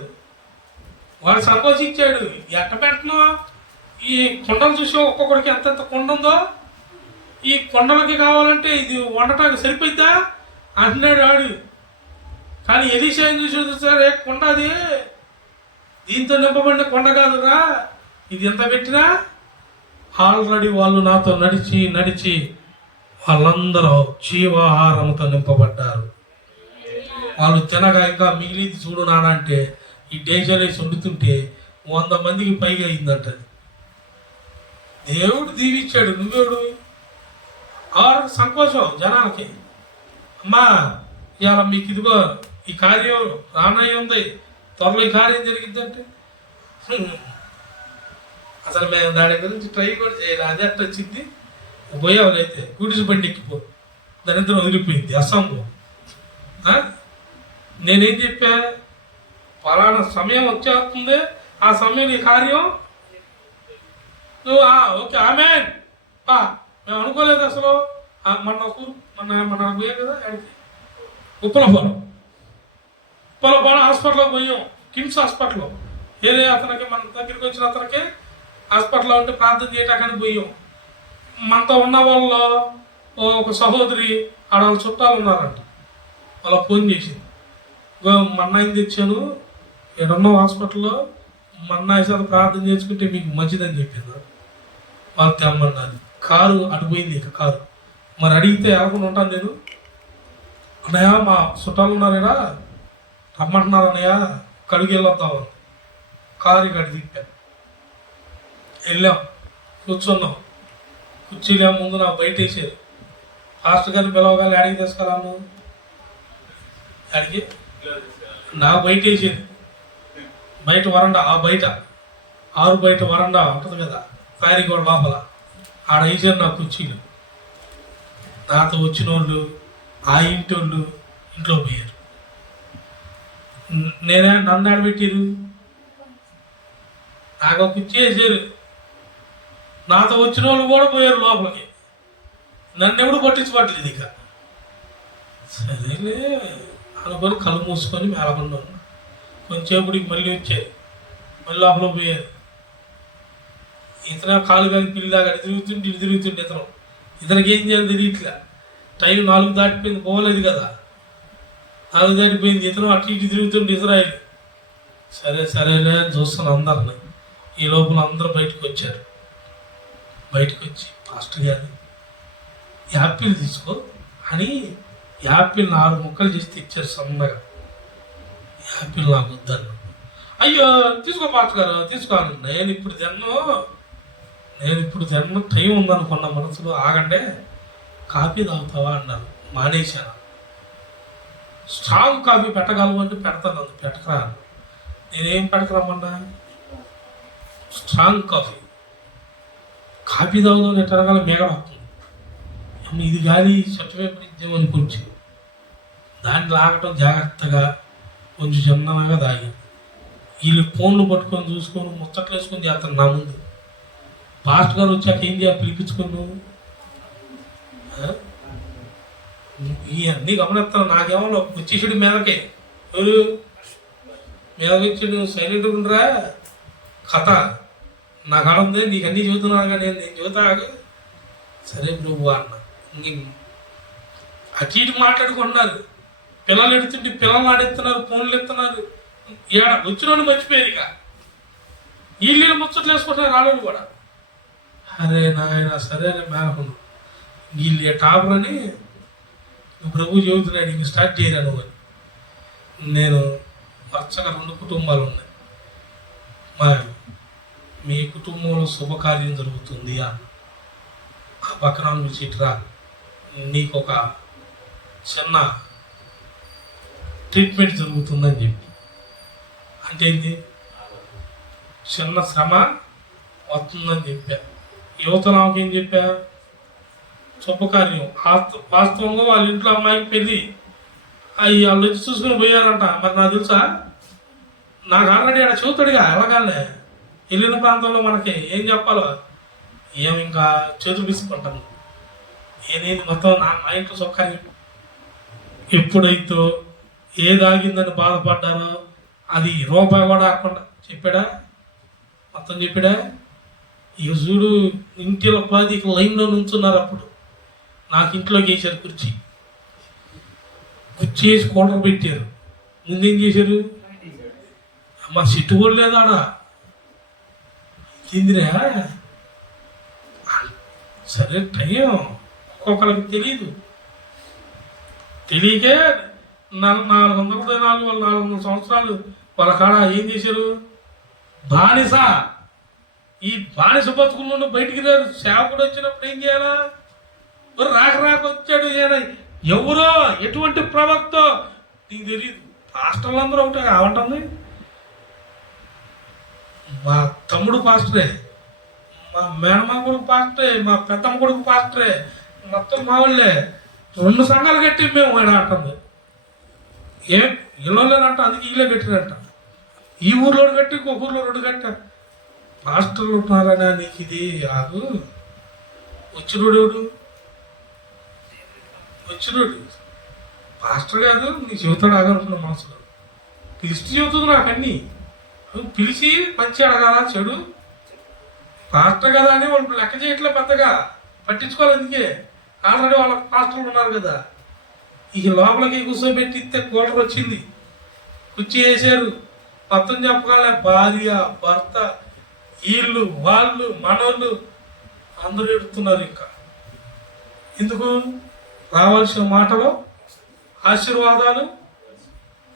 వాడు సంకోచించాడు. ఎట్ట పెట్టినా ఈ కొండలు చూసి ఒక్కొక్కడికి ఎంతెంత కొండ ఉందో ఈ కొండలకి కావాలంటే ఇది వండటానికి సరిపోద్దా అంటున్నాడు వాడు. కానీ ఎలీషాని చూసి సరే కొండ అది దీంతో నింపబడిన కొండ కాదురా, ఇది ఎంత పెట్టినా ఆల్రెడీ వాళ్ళు నాతో నడిచి నడిచి వాళ్ళందరూ జీవాహారంతో నింపబడ్డారు. వాళ్ళు తినగా ఇంకా మిగిలింది చూడు నాన్న అంటే ఈ డేజలేసి వండుతుంటే 100 మందికి పైగా అయిందంటది. దేవుడు దీవించాడు. నువ్వేడు ఆరు సంకోచం జనాలకి. అమ్మా ఇవాళ మీకు ఇదిగో ఈ కార్యం రానయ్య ఉంది, త్వరలో ఈ కార్యం జరిగిద్దంటే అసలు మేము దాని గురించి ట్రై కూడా చేయాలి. అది అట్ట వచ్చింది పోయావులైతే గుడిసి బండి ఎక్కిపో, దరిద్రం వదిలిపోయింది అసంభవం. నేనేం చెప్పా, పలానా సమయం వచ్చేస్తుంది, ఆ సమయం ఈ కార్యం నువ్వు ఓకే ఆమెన్ మేము అనుకోలేదు అసలు. మన పోయాం కదా అడిగి ఉప్పలపాలెం హాస్పిటల్కి పోయాం, కిమ్స్ హాస్పిటల్లో. ఏదే అతనికి మన దగ్గరికి వచ్చిన అతనికి హాస్పిటల్లో ఉంటే ప్రార్థన చేయటానికి పోయాం. మనతో ఉన్న వాళ్ళలో ఒక సహోదరి ఆడవాళ్ళ చుట్టాలు ఉన్నారంట. వాళ్ళ ఫోన్ చేసింది, మన్నాయిని తెచ్చాను ఎక్కడున్నావు హాస్పిటల్లో, మన్నాయి సార్ ప్రార్థన చేసుకుంటే మీకు మంచిదని చెప్పింది. వాళ్ళు తెమ్మన్నారు. కారు అటుపోయింది. ఇక కారు మరి అడిగితే ఎవకుండా ఉంటాను నేను. అన్నయ్య మా చుట్టాలు ఉన్నారేనా రమ్మంటున్నారు అన్నయ్య, కడుగు వెళ్ళొద్దాం. కారు ఇక అటు తిప్పా, వెళ్ళాం, కూర్చున్నాం. కుర్చీలే ముందు నాకు బయట వేసారు. ఫాస్టర్ గారిని పిలవగానే అడిగి తీసుకురాను, అడిగి నాకు బయట వేసేది. బయట వరండా, ఆ బయట ఆరు బయట వరండా ఉంటుంది కదా కారిగోడ లోపల, ఆడ వేసారు నా కుర్చీలు. నాతో వచ్చిన వాళ్ళు ఆ ఇంటి వాళ్ళు ఇంట్లో పోయారు. నేనే నన్ను ఆడబెట్టారు, నాకు కుర్చీ వేసారు. నాతో వచ్చిన వాళ్ళు కూడా పోయారు లోపలికి, నన్ను ఎవడు పట్టించుకోవట్లేదు. ఇక సరేలే అనుకొని కళ్ళు మూసుకొని మేలకుండా ఉన్నా. కొంచెంసేపటికి మళ్ళీ వచ్చారు, మళ్ళీ లోపల పోయారు. ఇతను కాలు కానీ పిల్లిదాకా ఇటు తిరుగుతుంటే ఇతనికి ఏం చేయాలి తెలియట్లే. టైం 4 దాటిపోయింది, పోలేదు కదా, 4 దాటిపోయింది. ఇతను అటు ఇటు తిరుగుతుంటే ఇజ్రాయిల్. సరేలే అని చూస్తాను అందరిని. ఈ లోపల అందరూ బయటకు వచ్చారు. బయటకు వచ్చి పాస్టర్ గారు యాపిల్ తీసుకో అని యాపిల్ 4 ముక్కలు చేసి తెచ్చారు సన్నగా. యాపిల్ నాకు వద్దన్న. అయ్యో తీసుకో పాస్టర్ గారు తీసుకోవాలి. నేను ఇప్పుడు తిన్న టైం ఉందనుకున్న మనసులో. ఆగండే కాఫీ తాగుతావా అన్నారు. మానేశాను. స్ట్రాంగ్ కాఫీ పెట్టగలవు అంటే పెడతాను, అందు పెట్టకరా. నేనేం పెట్టకరామన్నా, స్ట్రాంగ్ కాఫీ తాగుదాం ఎట్టరగాల మేగడ వస్తుంది. ఇది గాలి చట్టువైపు ఇద్దామని కొంచెం దాన్ని లాగటం జాగ్రత్తగా కొంచెం చిన్నగా తాగి వీళ్ళు ఫోన్లు పట్టుకొని చూసుకొని ముచ్చట్లు వేసుకొని చేస్తాను నా ముందు. పాస్ట్ గారు వచ్చాక ఏం చేయాలి, పిలిపించుకున్నావు ఇవన్నీ గమనిస్తాను. నాకేమో వచ్చేసాడు మీదకే, ఎవరు మీదకి వచ్చి నువ్వు సైలెంట్గా ఉండరా, కథ నా కాడ ఉంది, నీకు అన్నీ చదువుతున్నాను కానీ నేను చదువుతాగా. సరే ప్రభు అన్న. అటు ఇటు మాట్లాడుకుంటున్నారు. పిల్లలు ఎడుతుంటే పిల్లలు ఆడెత్తున్నారు, ఫోన్లు ఎత్తున్నారు. వచ్చిన వాళ్ళు మర్చిపోయారు. ఇక వీళ్ళు ముచ్చట్లు వేసుకుంటున్నారు ఆడవాళ్ళు కూడా. అరే నాయన సరే మేనకుండా వీళ్ళు టాపర్ అని ప్రభు చెబుతున్నాడు, ఇంక స్టార్ట్ చేయరా నువ్వు అని. నేను వరుసగా 2 కుటుంబాలు ఉన్నాయి. మీ కుటుంబంలో శుభకార్యం జరుగుతుంది అన్న. ఆ పక్కన నువ్వు చిట్రా, నీకు ఒక చిన్న ట్రీట్మెంట్ జరుగుతుందని చెప్పి. అంటే ఏంటి, చిన్న శ్రమ వస్తుందని చెప్పా. యువత నాకేం చెప్పా, శుభకార్యం. వాస్తవంగా వాళ్ళ ఇంట్లో అమ్మాయికి పెళ్ళి అవి వాళ్ళు వచ్చి చూసుకుని పోయారంట. మరి నాకు తెలుసా, నాకు ఆల్రెడీ ఆడ చెబుతాడుగా ఎలాగానే వెళ్ళిన ప్రాంతంలో మనకి ఏం చెప్పాలో ఏమి ఇంకా చేతులు తీసుకుంటాను. నేను మొత్తం మా ఇంట్లో సౌకర్యం ఎప్పుడైతే ఏదాగిందని బాధపడ్డారో అది రూపాయి కూడా ఆకుండా చెప్పాడా, మొత్తం చెప్పాడా. ఇక చూడు ఇంటిలో 10 లైన్లో నుంచున్నారు. అప్పుడు నాకు ఇంట్లోకి వేసారు కుర్చీ వేసి కూలర్ పెట్టారు. ముందేం చేశారు, అమ్మ సిట్టు కూడా లేదు ఆడ తిందిరా. సరే టైం ఒక్కొక్కరికి తెలియకే 400 400 సంవత్సరాలు వాళ్ళ కాడ ఏం చేశారు, బానిస. ఈ బానిస బతుకుల్లో బయటికి రారు. సేవకుడు వచ్చినప్పుడు ఏం చేయాలా, రాక వచ్చాడు. ఎవరో ఎటువంటి ప్రవక్త నీకు తెలియదు. పాస్టర్లు అందరూ ఒకటే కావంటుంది. మా తమ్ముడు పాస్టరే, మా మేనమా కొడుకు పాస్టరే, మా పెద్దమ్మ కొడుకు పాస్టరే, మొత్తం మా వాళ్ళే. 2 సంఘాలు కట్టి మేము ఆయన అంటుంది. ఏం ఇళ్ళో లేదంట, అందుకే ఇల్లే కట్టినంట. ఈ ఊర్లో కట్టి ఇంకొక ఊర్లో 2 కట్టారు. పాస్టర్లు ఉంటున్నారనా నీకు ఇది ఆగు. వచ్చినోడు పాస్టర్ కాదు, నీ చెబుతాడు ఆగనుకున్న మనసులో. పిలిచి చెబుతుంది నాకు అన్నీ. పిలిచి మంచి అడగాల, చెడు పాస్టర్ కదా అని వాళ్ళు లెక్క చేయట్లే, పెద్దగా పట్టించుకోవాలి. అందుకే ఆల్రెడీ వాళ్ళ పాస్టర్లు ఉన్నారు కదా. ఇక లోపలికి కూర్చోబెట్టి ఇస్తే కూలర్ వచ్చింది, కుర్చీ వేసారు. మొత్తం చెప్పగానే భార్య భర్త వీళ్ళు వాళ్ళు మనోళ్ళు అందరూ ఎడుతున్నారు. ఇంకా ఎందుకు, రావాల్సిన మాటలు ఆశీర్వాదాలు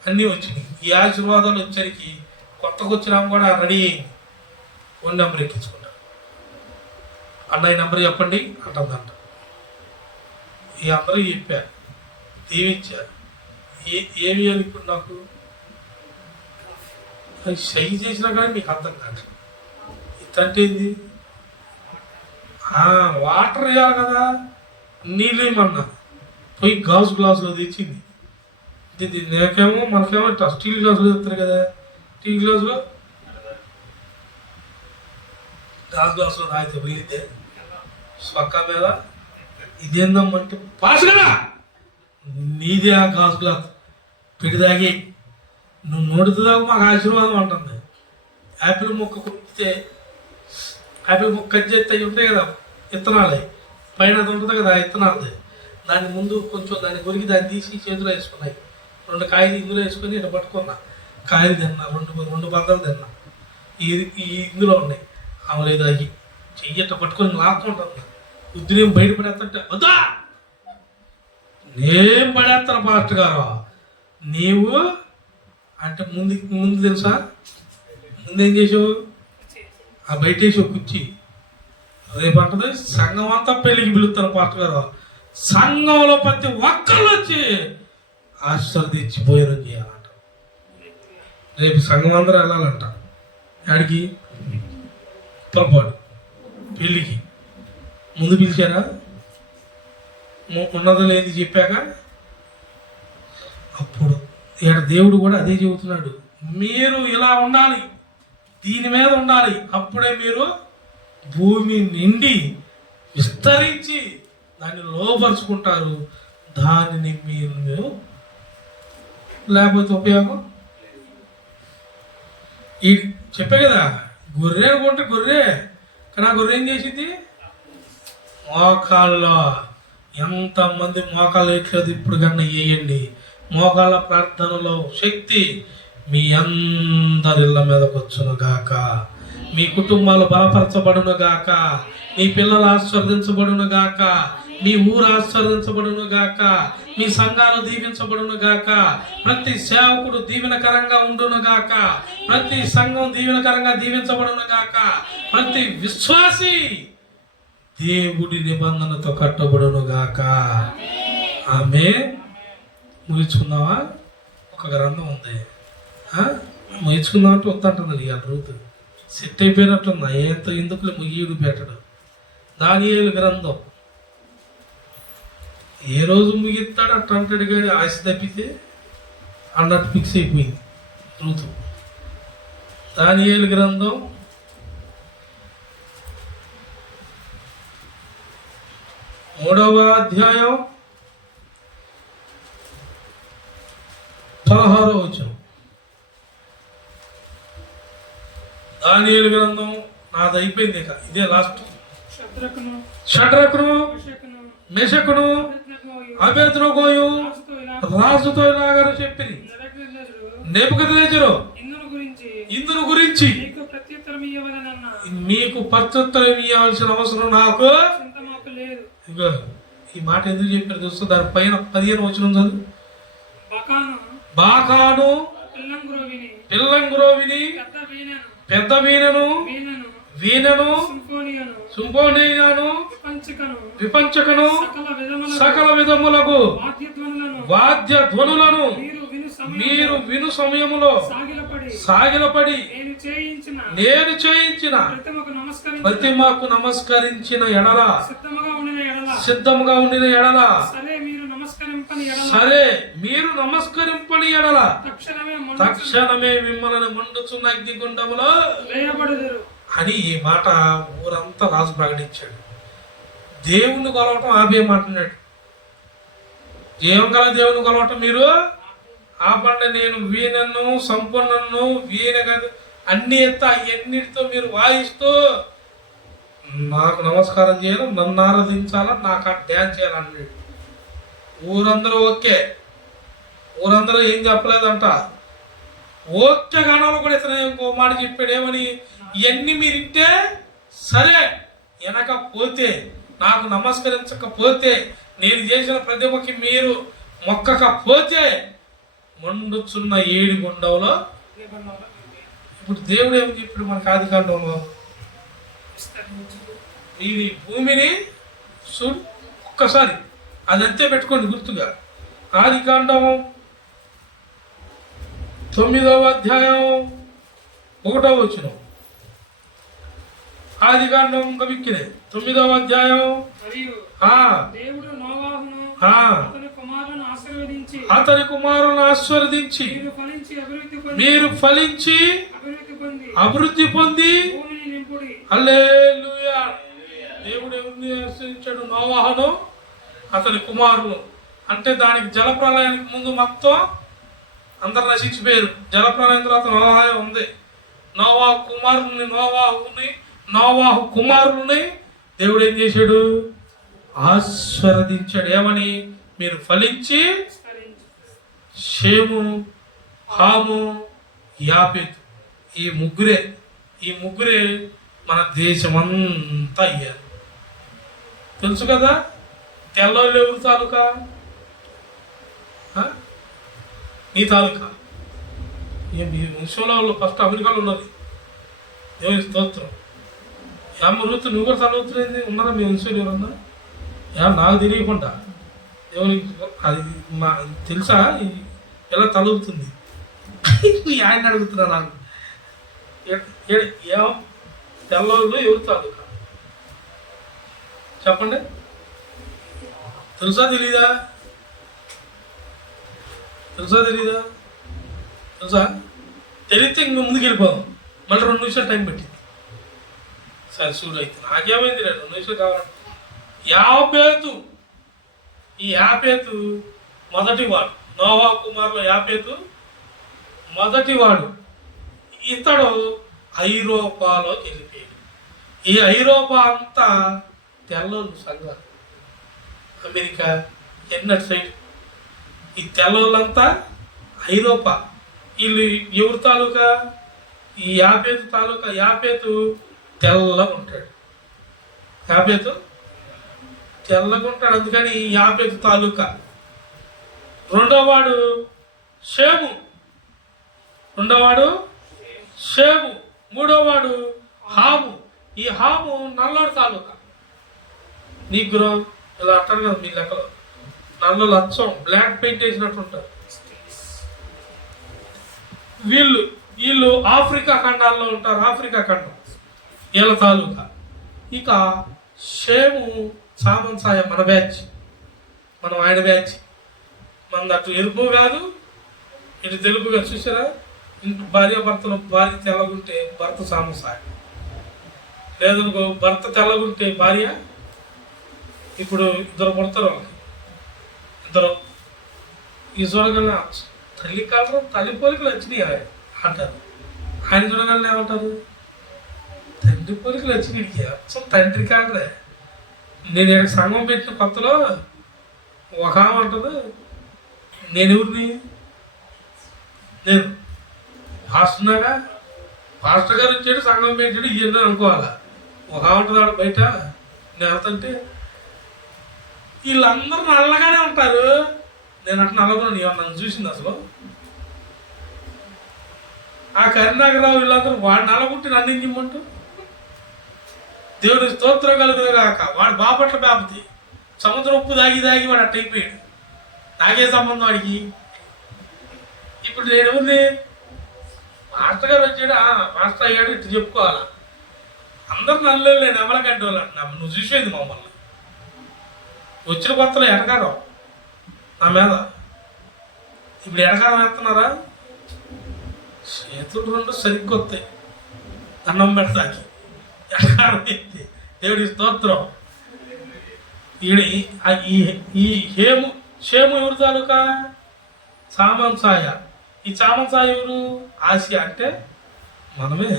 అన్నీ వచ్చినాయి. ఈ ఆశీర్వాదాలు వచ్చరికి కొత్తగా వచ్చినా కూడా రెడీ అయింది. ఫోన్ నెంబర్ ఎక్కించుకున్నారు. అన్నయ్య నెంబర్ చెప్పండి అంటుందంట. ఈ అందరూ చెప్పారు, దీవించారు. ఏమి అని ఇప్పుడు నాకు సై చేసినా కానీ మీకు అర్థం కాదు. ఇతంటే ఏంది, వాటర్ వేయాలి కదా, నీళ్ళేమన్నా పోయి గ్లాసులో తెచ్చింది. నాకేమో మనకేమో స్టీల్ గ్లాసులో చెప్తారు కదా, స్టీల్ గ్లాసులో గ్లాసులో తాగితే వెళ్ళితే పక్క మీద ఇదేందమ్మంటే పాస్ కదా నీదే ఆ గ్లాస్ గ్లాస్ పెట్టి తాగి నువ్వు నోడుతుందాకు మాకు ఆశీర్వాదం అంటుంది. యాపిల్ మొక్క కుట్టితే యాపిల్ మొక్క కట్ చేస్తే ఉంటాయి కదా విత్తనాలు, పైన అది ఉంటుంది కదా ఆ విత్తనాలది. దాన్ని ముందు కొంచెం దాన్ని కొరికి దాన్ని తీసి చేతిలో వేసుకున్నాయి. 2 కాయలు ఇందులో వేసుకొని ఇట్లా పట్టుకున్నా. కాయలు తిన్నా, 2 బద్దలు తిన్నా. ఇందులో ఉన్నాయి అవలేదు. అవి చెయ్యి ఇట్లా పట్టుకొని లాక్కుంటుంది. ఉద్రేం బయట పడేస్తుంటే వద్దా నేను పడేస్తాను పాస్టర్ గారు. నీవు అంటే ముందు తెలుసా, ముందేం చేసావు, ఆ బయట వేసావు కుర్చీ. రేపు అంటది సంఘం అంతా పెళ్ళికి పిలుస్తారు పాస్టర్ గారు. సంఘంలో ప్రతి ఒక్కళ్ళు వచ్చి ఆశీర్వదించి భోజనం చేయాలంట. రేపు సంఘం అందరూ వెళ్ళాలంట. ఆడికి పొరపాటు పెళ్ళికి ముందు పిలిచారా, ఉన్నదో లేని చెప్పాక అప్పుడు ఇక్కడ దేవుడు కూడా అదే చెబుతున్నాడు. మీరు ఇలా ఉండాలి, దీని మీద ఉండాలి. అప్పుడే మీరు భూమి నిండి విస్తరించి దాన్ని లోపరుచుకుంటారు. దానిని మీరు లేకపోతే ఉపయోగం. ఈ చెప్పే కదా గొర్రె అనుకుంటే గొర్రె, కానీ ఆ గొర్రె ఏం చేసింది, మోకాళ్ళలో ఎంతమంది మోకాళ్ళు వేయట్లేదు ఇప్పుడు కన్నా వేయండి. మోకాళ్ళ ప్రార్థనలో శక్తి మీ అందరిళ్ళ మీదకి వచ్చును గాక. మీ కుటుంబాలు బలపరచబడును గాక. మీ పిల్లలు ఆశీర్వదించబడును గాక. మీ ఊరు ఆశీర్వదించబడును గాక. మీ సంఘాలు దీవించబడును గాక. ప్రతి సేవకుడు దీవెనకరంగా ఉండును గాక. ప్రతి సంఘం దీవెనకరంగా దీవించబడును గాక. ప్రతి విశ్వాసి దేవుడి నిబంధనతో కట్టబడును గాక. ఆమె ముగించుకుందామా? ఒక గ్రంథం ఉంది, ముగించుకుందామంటే వద్దంటుంది. ఇక రూతు సెట్ అయిపోయినట్టుందా, ఏంతో ఎందుకులే ముగియుడు పెట్టడు. దానియేలు గ్రంథం ఏ రోజు ముగిస్తాడు అట్లా అంటాడు, కానీ ఆశ తప్పితే అన్నట్టు ఫిక్స్ అయిపోయింది ఋతు. దానియేలు గ్రంథం 3వ అధ్యాయం 16వ వచనం. దానియేలు గ్రంథం నాది అయిపోయింది, ఇక ఇదే లాస్ట్. షడ్రకును మెషకును అబేద్నెగోయు రాజుతో ఇలాగ చెప్పింది, నెబుకద్నెజరు ఇందును గురించి మీకు ప్రత్యుత్తరం ఇవ్వాల్సిన అవసరం నాకు. ఇగో ఈ మాట ఎందుకు చెప్పారు చూస్తూ, దాని పైన 15వ వచనం చదువు. బాకాను పిల్లంగురోవిని పెద్ద వీణను సింఫోనియాను విపంచకను సకల విధములకు వాద్య ధ్వనులను మీరు విను సమయములో సాగిలపడి నేను చేయించిన ప్రతిమకు నమస్కరించిన ఎడల సిద్ధముగా ఉండిన ఎడల సరే మీరు నమస్కరింపని ఎడల తక్షణమే మిమ్మల్ని మండుచున్న అగ్నిగుండములో అని ఈ మాట ఊరంతా రాజు ప్రకటించాడు. దేవుణ్ణి కొలవటం ఆపే మాట్లాడాడు. జీవం గల దేవుని కొలవటం మీరు ఆపండి. నేను వీణను సంపూర్ణను వీణ కాదు అన్ని ఎత్త ఎన్నిటితో మీరు వాయిస్తూ నాకు నమస్కారం చేయాలి, నన్ను ఆరాధించాలా, నాకు డ్యాన్స్ చేయాలన్నాడు. ఊరందరూ ఓకే. ఊరందరూ ఏం చెప్పలేదంట, ఓకే గానాలు కూడా ఇతను ఇంకో మాట చెప్పాడు. ఏమని? ఇవన్నీ మీరింటే సరే, వినకపోతే నాకు నమస్కరించకపోతే నేను చేసిన ప్రతిమకి మీరు మొక్కకపోతే మండుచున్న 7 గుండంలో. ఇప్పుడు దేవుడు ఏమని చెప్పాడు మనకు ఆదికాండంలో? ఇది భూమిని చూడు ఒక్కసారి, అదంతే పెట్టుకోండి గుర్తుగా. ఆదికాండం 9వ అధ్యాయం 1వ వచనం. ఆదికాండం కవిక్కినే 9వ అధ్యాయం. అతని కుమారులను ఆశీర్వదించి మీరు ఫలించి అభివృద్ధి పొంది హల్లెలూయా. దేవుడు ఎవరిని ఆశీర్వదించాడు? నోవాహును అతని కుమారులు. అంటే దానికి జలప్రలయానికి ముందు మొత్తం అందరు నశించిపోయారు. జలప్రలయం తర్వాత నోవాహే ఉంది. నోవాహు కుమారుని దేవుడు ఏం చేశాడు? ఆశీర్వదించాడు. ఏమని? మీరు ఫలించి షేము, హాము, యాపెతు ఈ ముగ్గురే మన దేశమంతా అయ్యారు. తెలుసు కదా? తెల్లోళ్ళు ఎవరు తాలూకా? నీ తాలూకా. మీ వంశంలో వాళ్ళు ఫస్ట్ అమెరికాలో ఉన్నది. దేవుని స్తోత్రం. ఋతు నువ్వు కూడా తలవుతుంది ఉన్నారా మీ వంశంలో ఎవరన్నా? నాకు తెలియకుండా దేవుని అది మా తెలుసా ఎలా తలుగుతుంది? ఆయన అడుగుతున్నా నాకు. ఏం తెల్లవాళ్ళు ఎవరు తాలూకా చెప్పండి. తెలుసా తెలీదా? తెలిస్తే ఇంక ముందుకు వెళ్ళిపోదాం. మళ్ళీ 2 నిమిషాలు టైం పెట్టింది. సరే చూడు, అయితే నాకేమైంది 2 నిమిషాలు కావాలి. ఈ యాపేతు మొదటివాడు. నోవా కుమారులో యాపేతు మొదటివాడు. ఇతడు ఐరోపాలోకి వెళ్ళిపోయాడు. ఈ ఐరోపా అంతా తెల్లోళ్ళు సంఘాలు. అమెరికా ఎన్నటి సైడ్ ఈ తెల్లోళ్ళంతా ఐరోపా. వీళ్ళు ఎవరి తాలూకా? ఈ యాపేతు తాలూకా. యాపేతు తెల్లగా ఉంటాడు. అందుకని యాపేతు తాలూకా. రెండోవాడు షేము. మూడోవాడు హాము. ఈ హాము నల్లోడు తాలూకా. నీకు ఇలా అంటారు కదా మీ లెక్కలో, నల్లోళ్ళు అచ్చం బ్లాక్ పెయింట్ వేసినట్టు ఉంటారు. వీళ్ళు ఆఫ్రికా ఖండాల్లో ఉంటారు. ఆఫ్రికా ఖండం వీళ్ళ తాలూకా. ఇక షేము సామంసాయ మన బ్యాచ్. మనం ఆయన బ్యాచ్. మనది అటు ఎరుపు కాదు, ఇటు తెలుపు కాదు. చూసారా, భార్య భర్తలు, భార్య తెల్లగుంటే భర్త సామసాయి, లేదనుకో భర్త తెల్లగుంటే భార్య. ఇప్పుడు ఇద్దరు పుడతారు, వాళ్ళకి ఇద్దరు. ఈ చూడగలన తల్లి కలరు, తల్లి పోలికలు వచ్చినాయి అంటారు. ఆయన చూడగలనే ఏమంటారు, తండ్రి పోలికలు వచ్చినాయి. అసలు తండ్రి కాదులే. నేను ఇక్కడ సంఘం పెట్టిన కొత్తలో ఒక ఆమె అంటుంది, నేను ఎవరిని, నేను పాస్టర్నాగా, పాస్టర్ గారు వచ్చాడు సంఘం పెట్టాడు ఇవన్నీ అనుకోవాలా. ఒక ఆమె ఉంటుంది ఆడ బయట. నేను వెళ్తుంటే వీళ్ళందరూ నల్లగానే ఉంటారు, నేను అట్లా నల్లగొని నన్ను చూసింది అసలు. ఆ కరీంనగర్రావు వీళ్ళందరూ వాడు నల్లగుంటే నన్ను ఏం చేయమంటూ. దేవుడి స్తోత్రం కలుగుతుంది కాక. వాడు బాపట్ల బాపతి, సముద్రం ఉప్పు దాగి దాగి వాడు అట్ట అయిపోయాడు. నాకే సంబంధం వాడికి. ఇప్పుడు నేను ఎవరిని, మాస్టర్ గారు వచ్చాడు, మాస్టర్ అయ్యాడు ఇట్లా చెప్పుకోవాలా. అందరు నల్లలే, నెమలగడ్డ వాళ్ళు అంటున్నా. నువ్వు చూసేది మమ్మల్ని వచ్చిన కొత్తలో ఎడగారం నా మీద. ఇప్పుడు ఎడగారం వేస్తున్నారా, చేతులు రెండు సరిగ్గా వస్తాయి దండం పెడతాకి. ఎడగారం ఎత్తి దేవుడి స్తోత్రం. ఈ షేము ఎవరు తాలూకా, చామన్సాయ. ఈ చామన్సాయ ఎవరు, ఆసియా అంటే మనమే.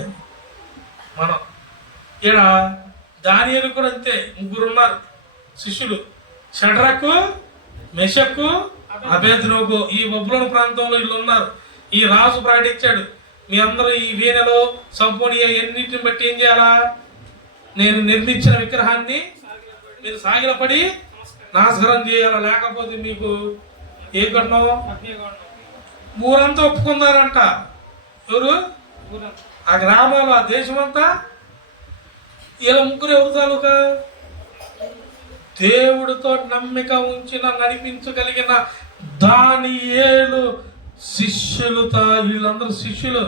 మనం ఈడ దానియేలు కూడా అంతే, ముగ్గురు ఉన్నారు శిష్యులు, షడ్రకు, మెషక్కు, అబేద్నెగో. ఈ బబులోను ప్రాంతంలో వీళ్ళు ఉన్నారు. ఈ రాజు ప్రకటించాడు, మీ అందరూ ఈ వీణలో సంపూర్ణ ఎన్నిటిని బట్టి ఏం చేయాలా, నేను నిర్మించిన విగ్రహాన్ని మీరు సాగిలపడి నాశనం చేయాలా, లేకపోతే మీకు ఏ గండం. ఊరంతా ఒప్పుకున్నారంట. ఎవరు, ఆ గ్రామాలు, ఆ దేశమంతా. ఇలా ముగ్గురు ఎవరు తాలూకా, దేవుడితో నమ్మిక ఉంచిన నడిపించగలిగిన దానియేలు శిష్యులు. వీళ్ళందరూ శిష్యులు.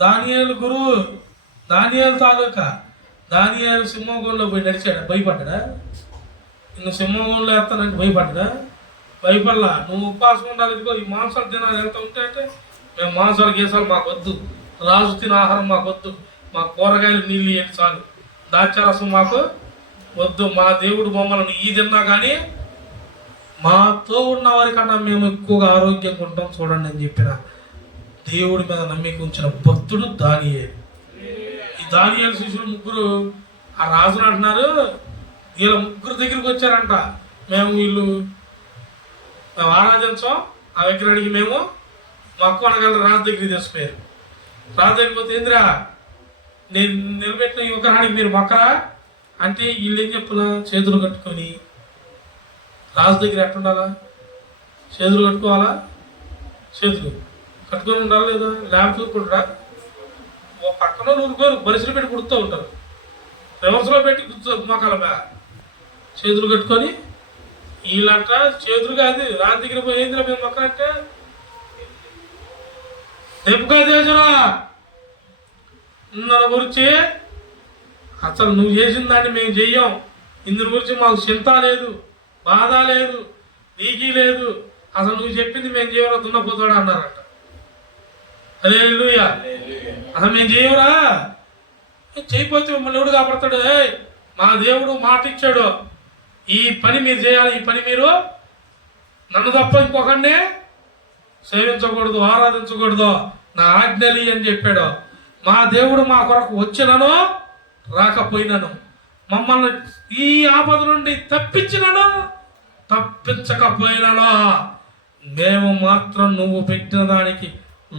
దానియేలు గురువు, దానియేలు తాలూకా. దానియేలు సింహగోళంలో పోయి నడిచాడు, భయపడ్డా. నువ్వు సింహగోళంలో వేస్తానంటే భయపడ్డా, భయపడలా. నువ్వు ఉపవాసం ఉండాలి. ఇదిగో ఈ మాంసాలు తినాలి ఎంత ఉంటే అంటే, మేము మాంసాలు గీసాలు మాకు వద్దు, రాజు తిన ఆహారం మాకు వద్దు, మా కూరగాయలు నీళ్ళు ఏంటి చాలు, దాచారసం మాకు వద్దు, మా దేవుడు మమ్మల్ని ఈ తిన్నా కానీ మాతో ఉన్న వారికన్నా మేము ఎక్కువగా ఆరోగ్యంగా ఉంటాం చూడండి అని చెప్పిన దేవుడి మీద నమ్మిక ఉంచిన భక్తుడు దానియేలు. ఈ దానియేలు శిష్యులు ముగ్గురు ఆ రాజును అంటున్నారు, వీళ్ళ ముగ్గురు దగ్గరికి వచ్చారంట. వీళ్ళు ఆరాధించాం, ఆ విగ్రహానికి మేము మక్కువ అనగల రాజు దగ్గరికి తీసుకుపోయారు. రాజు దగ్గరికి పోతే, ఏందిరా నేను నిలబెట్టిన ఈ విగ్రహానికి మీరు మొక్కరా అంటే, వీళ్ళు ఏం చెప్పులా, చేతులు కట్టుకొని. రాజు దగ్గర ఎట్టుండాలా, చేతులు కట్టుకోవాలా, చేతులు కట్టుకొని ఉండాలి లేదా, ల్యాబ్ చూసుకుంటారా. ఓ పక్కన ఊరుకోరు, బరిసెలు పెట్టి కుడుతూ ఉంటారు, రివర్స్లో పెట్టి కూర్చోరు మొక్కల మీద చేతులు కట్టుకొని. వీళ్ళంట చేతులు కాదు, రాజు దగ్గర పోయిందిరా మేము మొక్క అంటే, నెబుకద్నెజరా నన్ను గురించి అసలు నువ్వు చేసిన దాన్ని మేము చెయ్యం, ఇందుని గురించి మాకు చింత లేదు, బాధ లేదు, నీకీ లేదు, అసలు నువ్వు చెప్పింది మేము చేయవరా దున్నపోతాడు అన్నారట. హల్లెలూయా. అసలు మేము చేయవరా, చేయకపోతే మిమ్మల్ని ఎవడు కాపాడతాడు. మా దేవుడు మాట ఇచ్చాడు, ఈ పని మీరు చేయాలి, ఈ పని మీరు నన్ను తప్ప ఇంకొకరిని సేవించకూడదు, ఆరాధించకూడదు, నా ఆజ్ఞలి అని చెప్పాడు. మా దేవుడు మా కొరకు వచ్చినను రాకపోయినను, మమ్మల్ని ఈ ఆపద నుండి తప్పించినను తప్పించకపోయినను, మేము మాత్రం నువ్వు పెట్టిన దానికి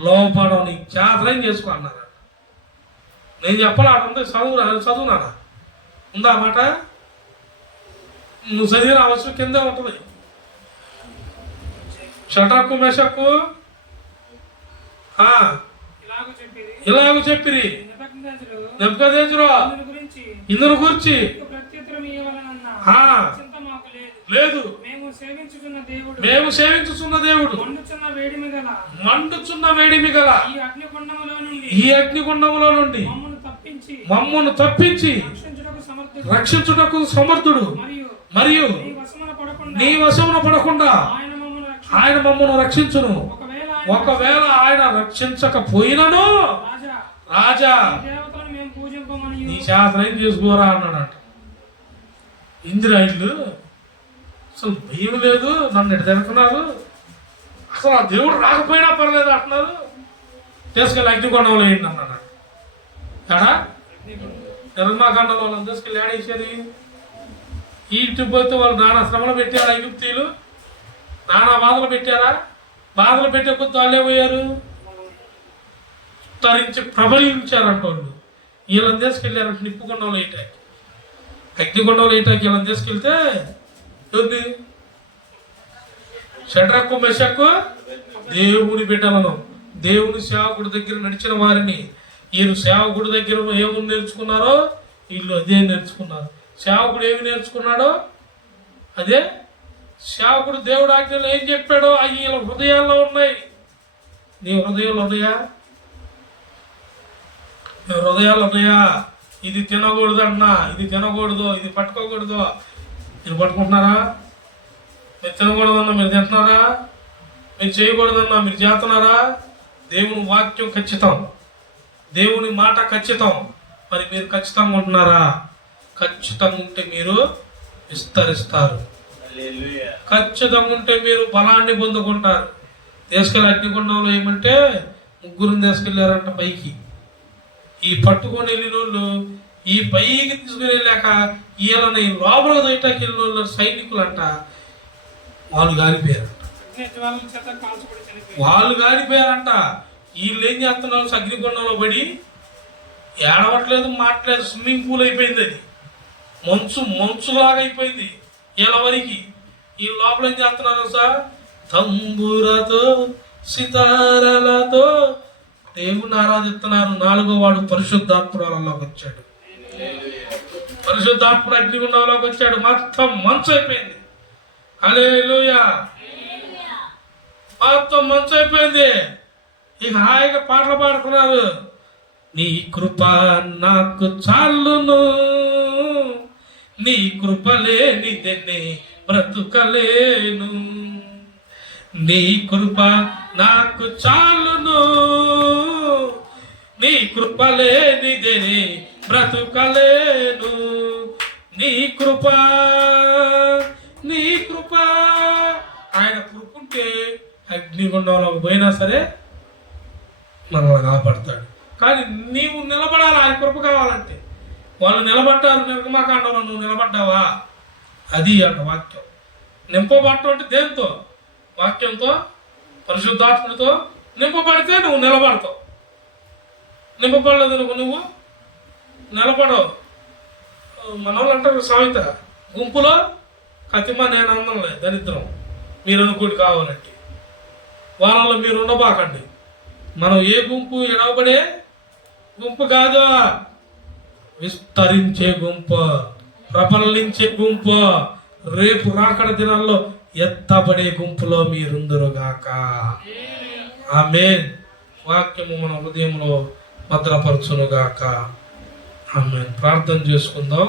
లోపడం నీ చేతనం చేసుకో అన్నారట. నేను చెప్పాలి, ఆడుంది చదువునానా ఉందా మాట, నువ్వు చదివిన అవసరం కిందే ఉంటుంది. షటకు మెషకు ఇలాగ చెప్పిరి, నెబుకద్నెజరు ఇందును గురించి లేదు, మేము సేవించుచున్న దేవుడు మండుచున్న వేడిమి గల ఈ అగ్నిగుండములో నుండి మమ్మను తప్పించి రక్షించుటకు సమర్థుడు, మరియు నీ వశమున పడకుండా ఆయన మమ్మను రక్షించును. ఒకవేళ ఆయన రక్షించకపోయినను రాజా నీ శాస్త్రం చేసుకోరా అన్నాడంట. ఇంద్రాయిళ్ళు అసలు భయం లేదు, నన్ను ఎటు తిరుగుతున్నారు, అసలు ఆ దేవుడు రాకపోయినా పర్లేదు అంటున్నారు. తీసుకెళ్ళి అగ్నికొండంలో వేయండి అన్నాడు. ఎడా నిర్మాకాండంలో వాళ్ళని తీసుకెళ్ళి ఏడేసారు. ఈటి పోతే వాళ్ళు నానా శ్రమలు పెట్టారా ఐగుప్తీయులు, నానా బాధలు పెట్టారా. బాధలు పెట్టే కొద్ది వాళ్ళు ఏమయ్యారు, తరించి ప్రబలించారంట వాళ్ళు. వీళ్ళని తీసుకెళ్ళారంట నిప్పుకొండంలో వేయటానికి, అగ్నికొండంలో వేయటానికి వీళ్ళని తీసుకెళ్తే ఎవరిని, షడ్రకు మెషకు దేవుని బిడ్డలను, దేవుని సేవకుడి దగ్గర నడిచిన వారిని. వీళ్ళు సేవకుడి దగ్గర ఏముని నేర్చుకున్నారో వీళ్ళు అదే నేర్చుకున్నారు. సేవకుడు ఏమి నేర్చుకున్నాడో అదే, సేవకుడు దేవుడు ఆజ్ఞలు ఏం చెప్పాడో అవి వీళ్ళ హృదయాల్లో ఉన్నాయి. నీ హృదయాలు ఉన్నాయా? నీ హృదయాలు ఉన్నాయా? ఇది తినకూడదు అన్నా, ఇది తినకూడదు, ఇది పట్టుకోకూడదు, మీరు పట్టుకుంటున్నారా? మీరు తినకూడదన్నా మీరు తింటున్నారా? మీరు చేయకూడదన్నా మీరు చేస్తున్నారా? దేవుని వాక్యం ఖచ్చితం, దేవుని మాట ఖచ్చితం. మరి మీరు ఖచ్చితంగా ఉంటున్నారా? ఖచ్చితంగా ఉంటే మీరు విస్తరిస్తారు, ఖచ్చితంగా ఉంటే మీరు బలాన్ని పొందుకుంటారు. తీసుకెళ్ళి అగ్నికొండంలో ఏమంటే ముగ్గురిని తీసుకెళ్ళారంట పైకి. ఈ పట్టుకొని వెళ్ళిన వాళ్ళు ఈ పైకి తీసుకుని వెళ్ళాక వీళ్ళని లోపల దొయటాకి వెళ్ళిన వాళ్ళు సైనికులంట, వాళ్ళు కాలిపోయారంట. వీళ్ళు ఏం చేస్తున్నారు, అగ్నికొండంలో పడి ఏడవట్లేదు, మాట్లేదు, స్విమ్మింగ్ పూల్ అయిపోయింది. అది మంచులాగా అయిపోయింది వీళ్ళ వరకు. ఈ లోపల ఏం చేస్తున్నారు సార్, తంబూరతో సితారాలతో దేవుని ఆరాధిస్తున్నారు. 4వ వాడు పరిశుద్ధాత్మురాలలోకి వచ్చాడు. పరిశుద్ధాత్ముడు అగ్నిగుండంలోకి వచ్చాడు. మొత్తం మంచు అయిపోయింది. హల్లెలూయా, మొత్తం మంచు అయిపోయింది. ఇక హాయిగా పాటలు పాడుతున్నారు. నీ కృప నాకు చాలును, నీ కృప లేనిదే బ్రతుకలేను, నీ కృప నాకు చాలును, నీ కృప లేనిదే బ్రతుకలేను, నీ కృప, నీ కృప. ఆయన కృపుంటే అగ్నిగుండంలో పోయినా సరే మనల్ని కాపాడతాడు. కానీ నీవు నిలబడాలి, ఆయన కృప కావాలంటే. వాళ్ళు నిలబడ్డారు నిర్గమాకాండంలో, నువ్వు నిలబడ్డావా? అది అంట వాక్యం. నింపబడటం అంటే దేంతో? వాక్యంతో, పరిశుద్ధాత్మతో నింపబడితే నువ్వు నిలబడతావు. నింపబడలేదు నువ్వు నిలబడవు. మన వాళ్ళు అంటారు సామెత, గుంపులో కతిమ నేను అందంలే దరిద్రం, మీరు అనుకోటి కావాలంటే. వాళ్ళలో మీరు ఉండబాకండి. మనం ఏ గుంపు ఎడవబడే గుంపు కాదు, విస్తరించే గుంపు, ప్రబలించే గుంపు, రేపు రాకడ దినాల్లో ఎత్తబడే గుంపులో మీరుందరుగాక. ఆమేన్. వాక్యము మన హృదయంలో భద్రపరచునుగాక. ఆమేన్. ప్రార్థన చేసుకుందాం.